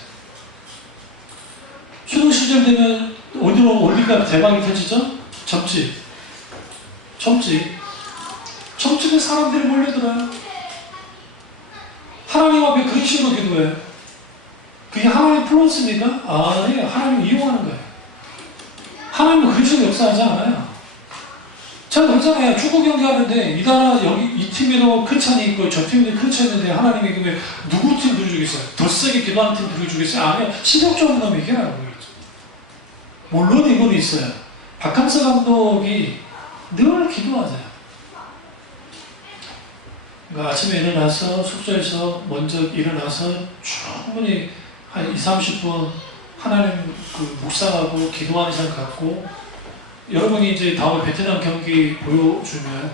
수능 시절 되면 어디로 올리가 대박이 터지죠? 점집. 점집에 사람들이 몰려들어요. 하나님 앞에 그런 식으로 기도해요. 그게 하나님 플러스입니까? 아니에요. 하나님 이용하는 거예요. 하나님은 그런 식으로 역사하지 않아요. 제가 그러잖아요. 축구 경기 하는데 이 나라 여기 이 팀에도 크찬이 있고 저 팀에도 크찬이 있는데 하나님이 그러면 누구 팀 들어주겠어요? 더 세게 기도하는 팀 들어주겠어요? 아니요. 실력적으로 놈이 이겨라고 그러죠. 물론 이건 있어요. 박항서 감독이 늘 기도하잖아요. 그러니까 아침에 일어나서 숙소에서 먼저 일어나서 충분히 한 20-30분 하나님 그 묵상하고 기도하는 시간 갖고 여러분이 이제 다음에 베트남 경기 보여주면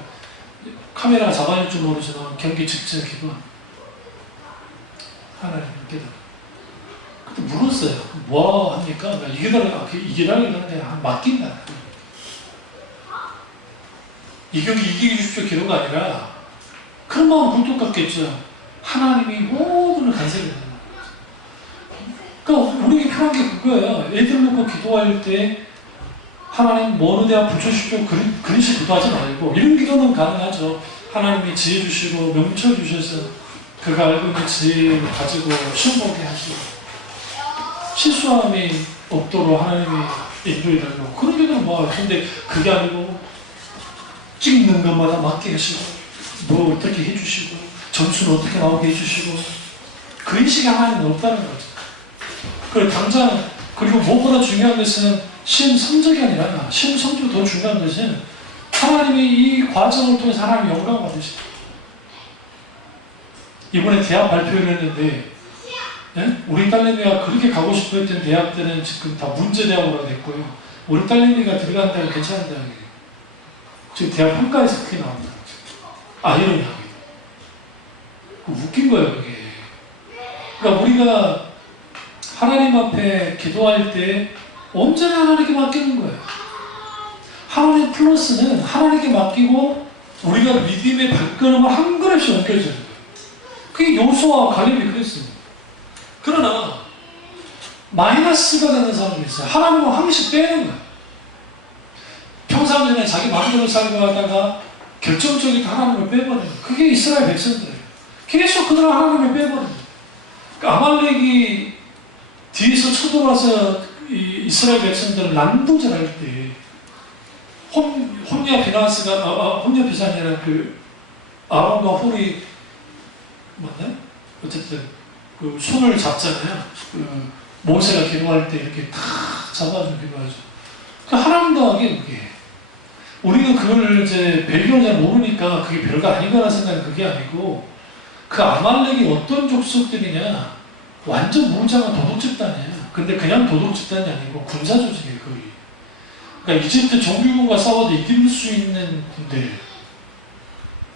카메라 잡아줄지 모르지만 경기 직전 기도합니다. 하나님 기도. 그때 물었어요. 뭐 합니까? 이기달라고 하는데 맡긴다. 이 경기 이기게 주십시오 기도가 아니라 그런 마음은 굴뚝같겠죠. 하나님이 모든 걸 간섭을 해요. 그러니까 우리에게 필요한 게 그거예요. 애들 놓고 기도할 때 하나님 어느 대학 붙여주십시오 그런 식으로 기도하지 말고 이런 기도는 가능하죠. 하나님이 지혜 주시고 명철 주셔서 그가 알고 있는 지혜를 가지고 시험 보게 하시고 실수함이 없도록 하나님이 인도해 달라고 그런 기도는 뭐예요. 근데 그게 아니고 찍는 것마다 맞게 하시고 뭐 어떻게 해주시고 점수는 어떻게 나오게 해주시고 그런 식의 하나님은 없다는 거죠. 그리고 당장 그리고 무엇보다 중요한 것은 시험 성적이 아니라 시험 성적이 더 중요한 것은 하나님이 이 과정을 통해서 하나님 영광을 받으시다. 이번에 대학 발표를 했는데 네? 우리 딸내미가 그렇게 가고 싶어 했던 대학들은 지금 다 문제대학으로 됐고요. 우리 딸내미가 들어간 대학은 괜찮은 대학이에요. 지금 대학 평가에서 그게 나옵니다. 이런 이야기. 웃긴 거예요, 그게. 그러니까 우리가 하나님 앞에 기도할 때 언제나 하나님께 맡기는 거예요. 하나님 플러스는 하나님께 맡기고 우리가 믿음의 발걸음을 한 걸음씩 옮겨줘야 돼요. 그게 여호수아와 갈렙이 그랬어요. 그러나 마이너스가 되는 사람이 있어요. 하나님을 한 번씩 빼는 거예요. 평상전에 자기 마음대로 살고 하다가 결정적인 하나님을 빼버려요. 그게 이스라엘 백성들이에요. 계속 그들은 하나님을 빼버려요. 그러니까 아말렉이 뒤에서 쳐들어와서 이스라엘 백성들은 난도질할 때 혼야 비나스가 혼야 비산이라는 그 아론과 홀이 맞나요? 어쨌든 그 손을 잡잖아요. 그 모세가 기도할 때 이렇게 탁 잡아주는 기도하죠. 그 하나님도 하게 그게. 우리는 그걸 이제 배경을 잘 모르니까 그게 별거 아닌가라는 생각은 그게 아니고 그 아말렉이 어떤 족속들이냐 완전 무장한 도둑 집단이에요. 근데 그냥 도둑 집단이 아니고 군사 조직이에요 거의. 그러니까 이집트 정규군과 싸워도 이길 수 있는 군대.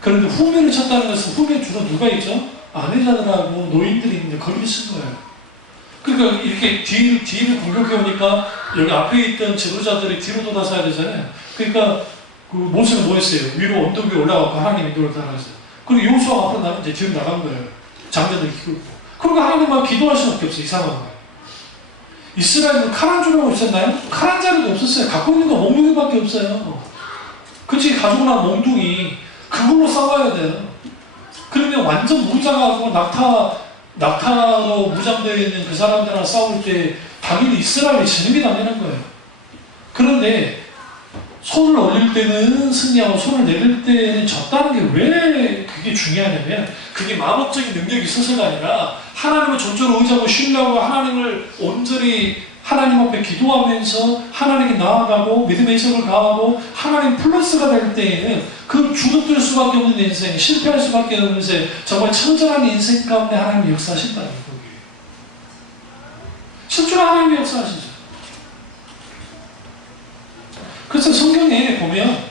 그런데 후면을 쳤다는 것은 후면 주로 누가 있죠? 아내자들하고 노인들이 있는데 거기를 쓴 거예요. 그러니까 이렇게 뒤를 공격해 오니까 여기 앞에 있던 지도자들이 뒤로 돌아서야 되잖아요. 그러니까 그 모세는 뭐 했어요? 위로 언덕 위에 올라가고 하나님 인도를 따라갔어요. 그리고 여호수아가 앞으로 나면 이제 뒤로 나간 거예요. 장자들이 기고. 그러니까 하나님만 기도할 수밖에 없어요. 이상한 거예요. 이스라엘은 칼 한 조각 있었나요? 칼 한 자루도 없었어요. 갖고 있는 거 몽둥이밖에 없어요. 그치 가지고 난 몽둥이 그걸로 싸워야 돼요. 그러면 완전 무장하고 낙타로 무장되어 있는 그 사람들이랑 싸울 때 당연히 이스라엘이 지는 게 당연한 거예요. 그런데 손을 올릴 때는 승리하고 손을 내릴 때는 졌다는 게 왜 그게 중요하냐면 그게 마법적인 능력이 있어서가 아니라 하나님을 전적으로 의지하고 신뢰하고 하나님을 온전히 하나님 앞에 기도하면서 하나님께 나아가고 믿음의 인생을 가하고 하나님 플러스가 될 때에는 그 주눅들 수밖에 없는 인생, 실패할 수밖에 없는 인생, 정말 처절한 인생 가운데 하나님이 역사하신다는 거예요. 실제로 하나님이 역사하시죠. 그래서 성경에 보면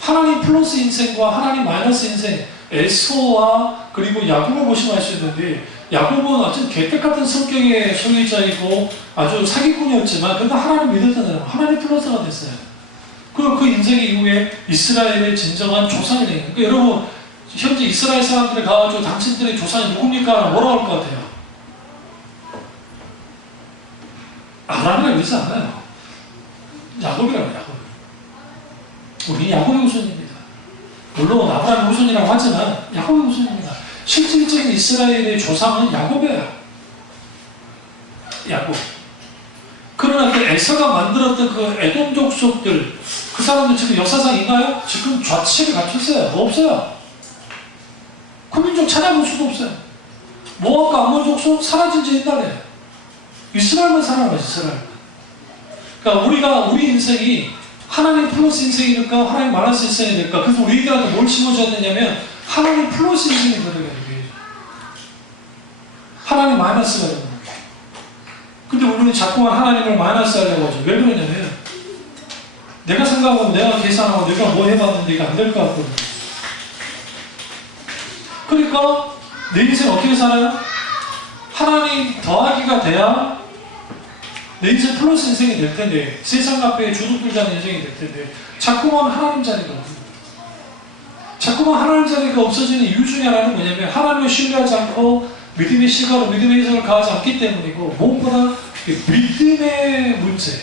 하나님 플러스 인생과 하나님 마이너스 인생, 에서와 그리고 야곱을 보시면 알 수 있는데, 야곱은 아주 개떡 같은 성격의 소유자이고 아주 사기꾼이었지만 그래도 하나님 믿었잖아요. 하나님 플러스가 됐어요. 그 인생 이후에 이스라엘의 진정한 조상이 된 거예요. 그러니까 여러분, 현재 이스라엘 사람들이 가가지고 당신들의 조상이 누굽니까? 뭐라고 할 것 같아요? 아브라함이라고 그러지 않아요. 야곱이라고 해요. 야곱. 우리 야곱의 후손입니다. 물론 아브라함의 후손이라고 하지만 야곱의 후손입니다. 실질적인 이스라엘의 조상은 야곱이에요. 야곱. 그러나 그 에서가 만들었던 그 에돔 족속들, 그 사람들 지금 역사상 있나요? 지금 좌치를 갖췄어요. 없어요. 그 민족 찾아볼 수도 없어요. 모압과 암몬 족속 사라진 지 옛날에 이스라엘만 살아남았어요. 이스라엘만. 그러니까 우리 인생이 하나님 플러스 인생이니까 하나님 마이너스 인생이 될까? 그래서 우리들한테 뭘 심어줘야 되냐면 하나님 플러스 인생이 들어가야 돼요. 하나님 마이너스가 되는 거예요. 근데 우리는 자꾸만 하나님을 마이너스 하려고 하죠. 왜 그러냐면 내가 생각하고 내가 계산하고 내가 뭐 해봤는데 이게 안 될 것 같거든요. 그러니까 내 인생 어떻게 살아요? 하나님 더하기가 돼야 내 인생 플러스 인생이 될 텐데, 세상 앞에 주눅들자는 인생이 될 텐데 자꾸만 하나님 자리가 없어요. 자꾸만 하나님 자리가 없어지는 이유 중에 하나는 뭐냐면 하나님을 신뢰하지 않고 믿음의 시각으로 믿음의 해석을 가하지 않기 때문이고, 무엇보다 믿음의 문제.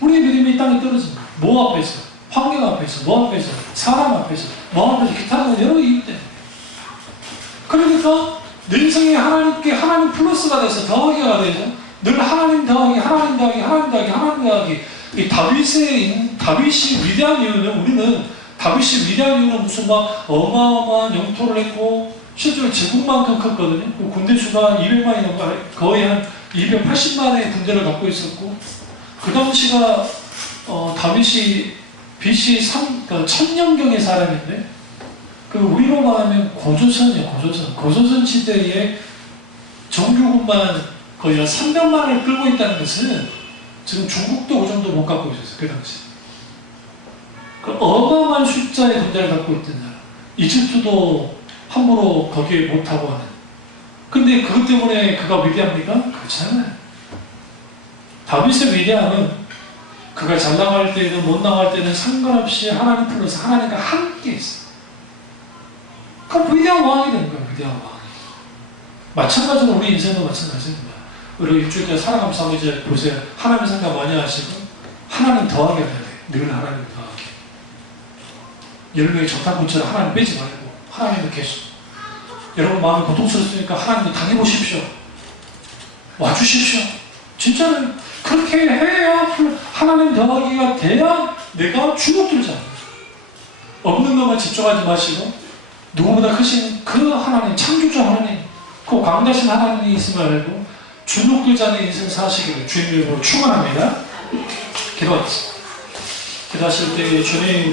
우리의 믿음이 이 땅에 떨어집니다. 뭐 앞에서? 환경 앞에서, 뭐 앞에서? 사람 앞에서, 뭐 앞에서? 기타 등 여러 이유 때문에. 그러니까 내 인생에 하나님께 하나님 플러스가 돼서 더하기가 되죠. 늘 하나님 더하기, 하나님 더하기, 하나님 더하기, 하나님 더하기. 이 다윗이 위대한 이유는, 우리는 다윗이 위대한 이유는 무슨 막 어마어마한 영토를 했고 실제로 제국만큼 컸거든요. 그 군대 수가 200만이 넘고 거의 한 280만의 군대를 갖고 있었고, 그 당시가 다윗이 BC 1000년경의 사람인데, 그 우리로 말하면 고조선이요. 고조선 시대에 정규군만 거의 300만을 끌고 있다는 것은 지금 중국도 그 정도 못 갖고 있었어요. 그 당시. 그 어마어마한 숫자의 군대를 갖고 있던 나라. 이집트도 함부로 거기에 못하고 하는. 근데 그것 때문에 그가 위대합니까? 그렇지 않아요. 다윗의 위대함은 그가 잘 나갈 때든 못 나갈 때는 상관없이 하나님 플러스 하나님과 함께 있어요. 그럼 위대한 왕이 되는 거예요. 위대한 왕. 마찬가지로 우리 인생도 마찬가지입니다. 우리 일주일 때 살아가면서 한번 이제 보세요. 하나님 생각 많이 하시고 하나님 더하게 해야 돼요. 늘 하나님 더하게. 열매의 적당분처럼 하나님 빼지 말고 하나님은 계속. 여러분 마음이 고통스러우니까 하나님을 당해보십시오. 와주십시오. 진짜로 그렇게 해야 하나님 더하기가 돼야 내가 주눅들잖아요. 없는 것만 집중하지 마시고 누구보다 크신 그 하나님, 창조주 하나님, 그 광대하신 하나님이 있음을 알고 주눅들지 않은 인생 사시기를 주님의 이름으로 축원합니다. 기도하겠습니다. 기도하실 때 주님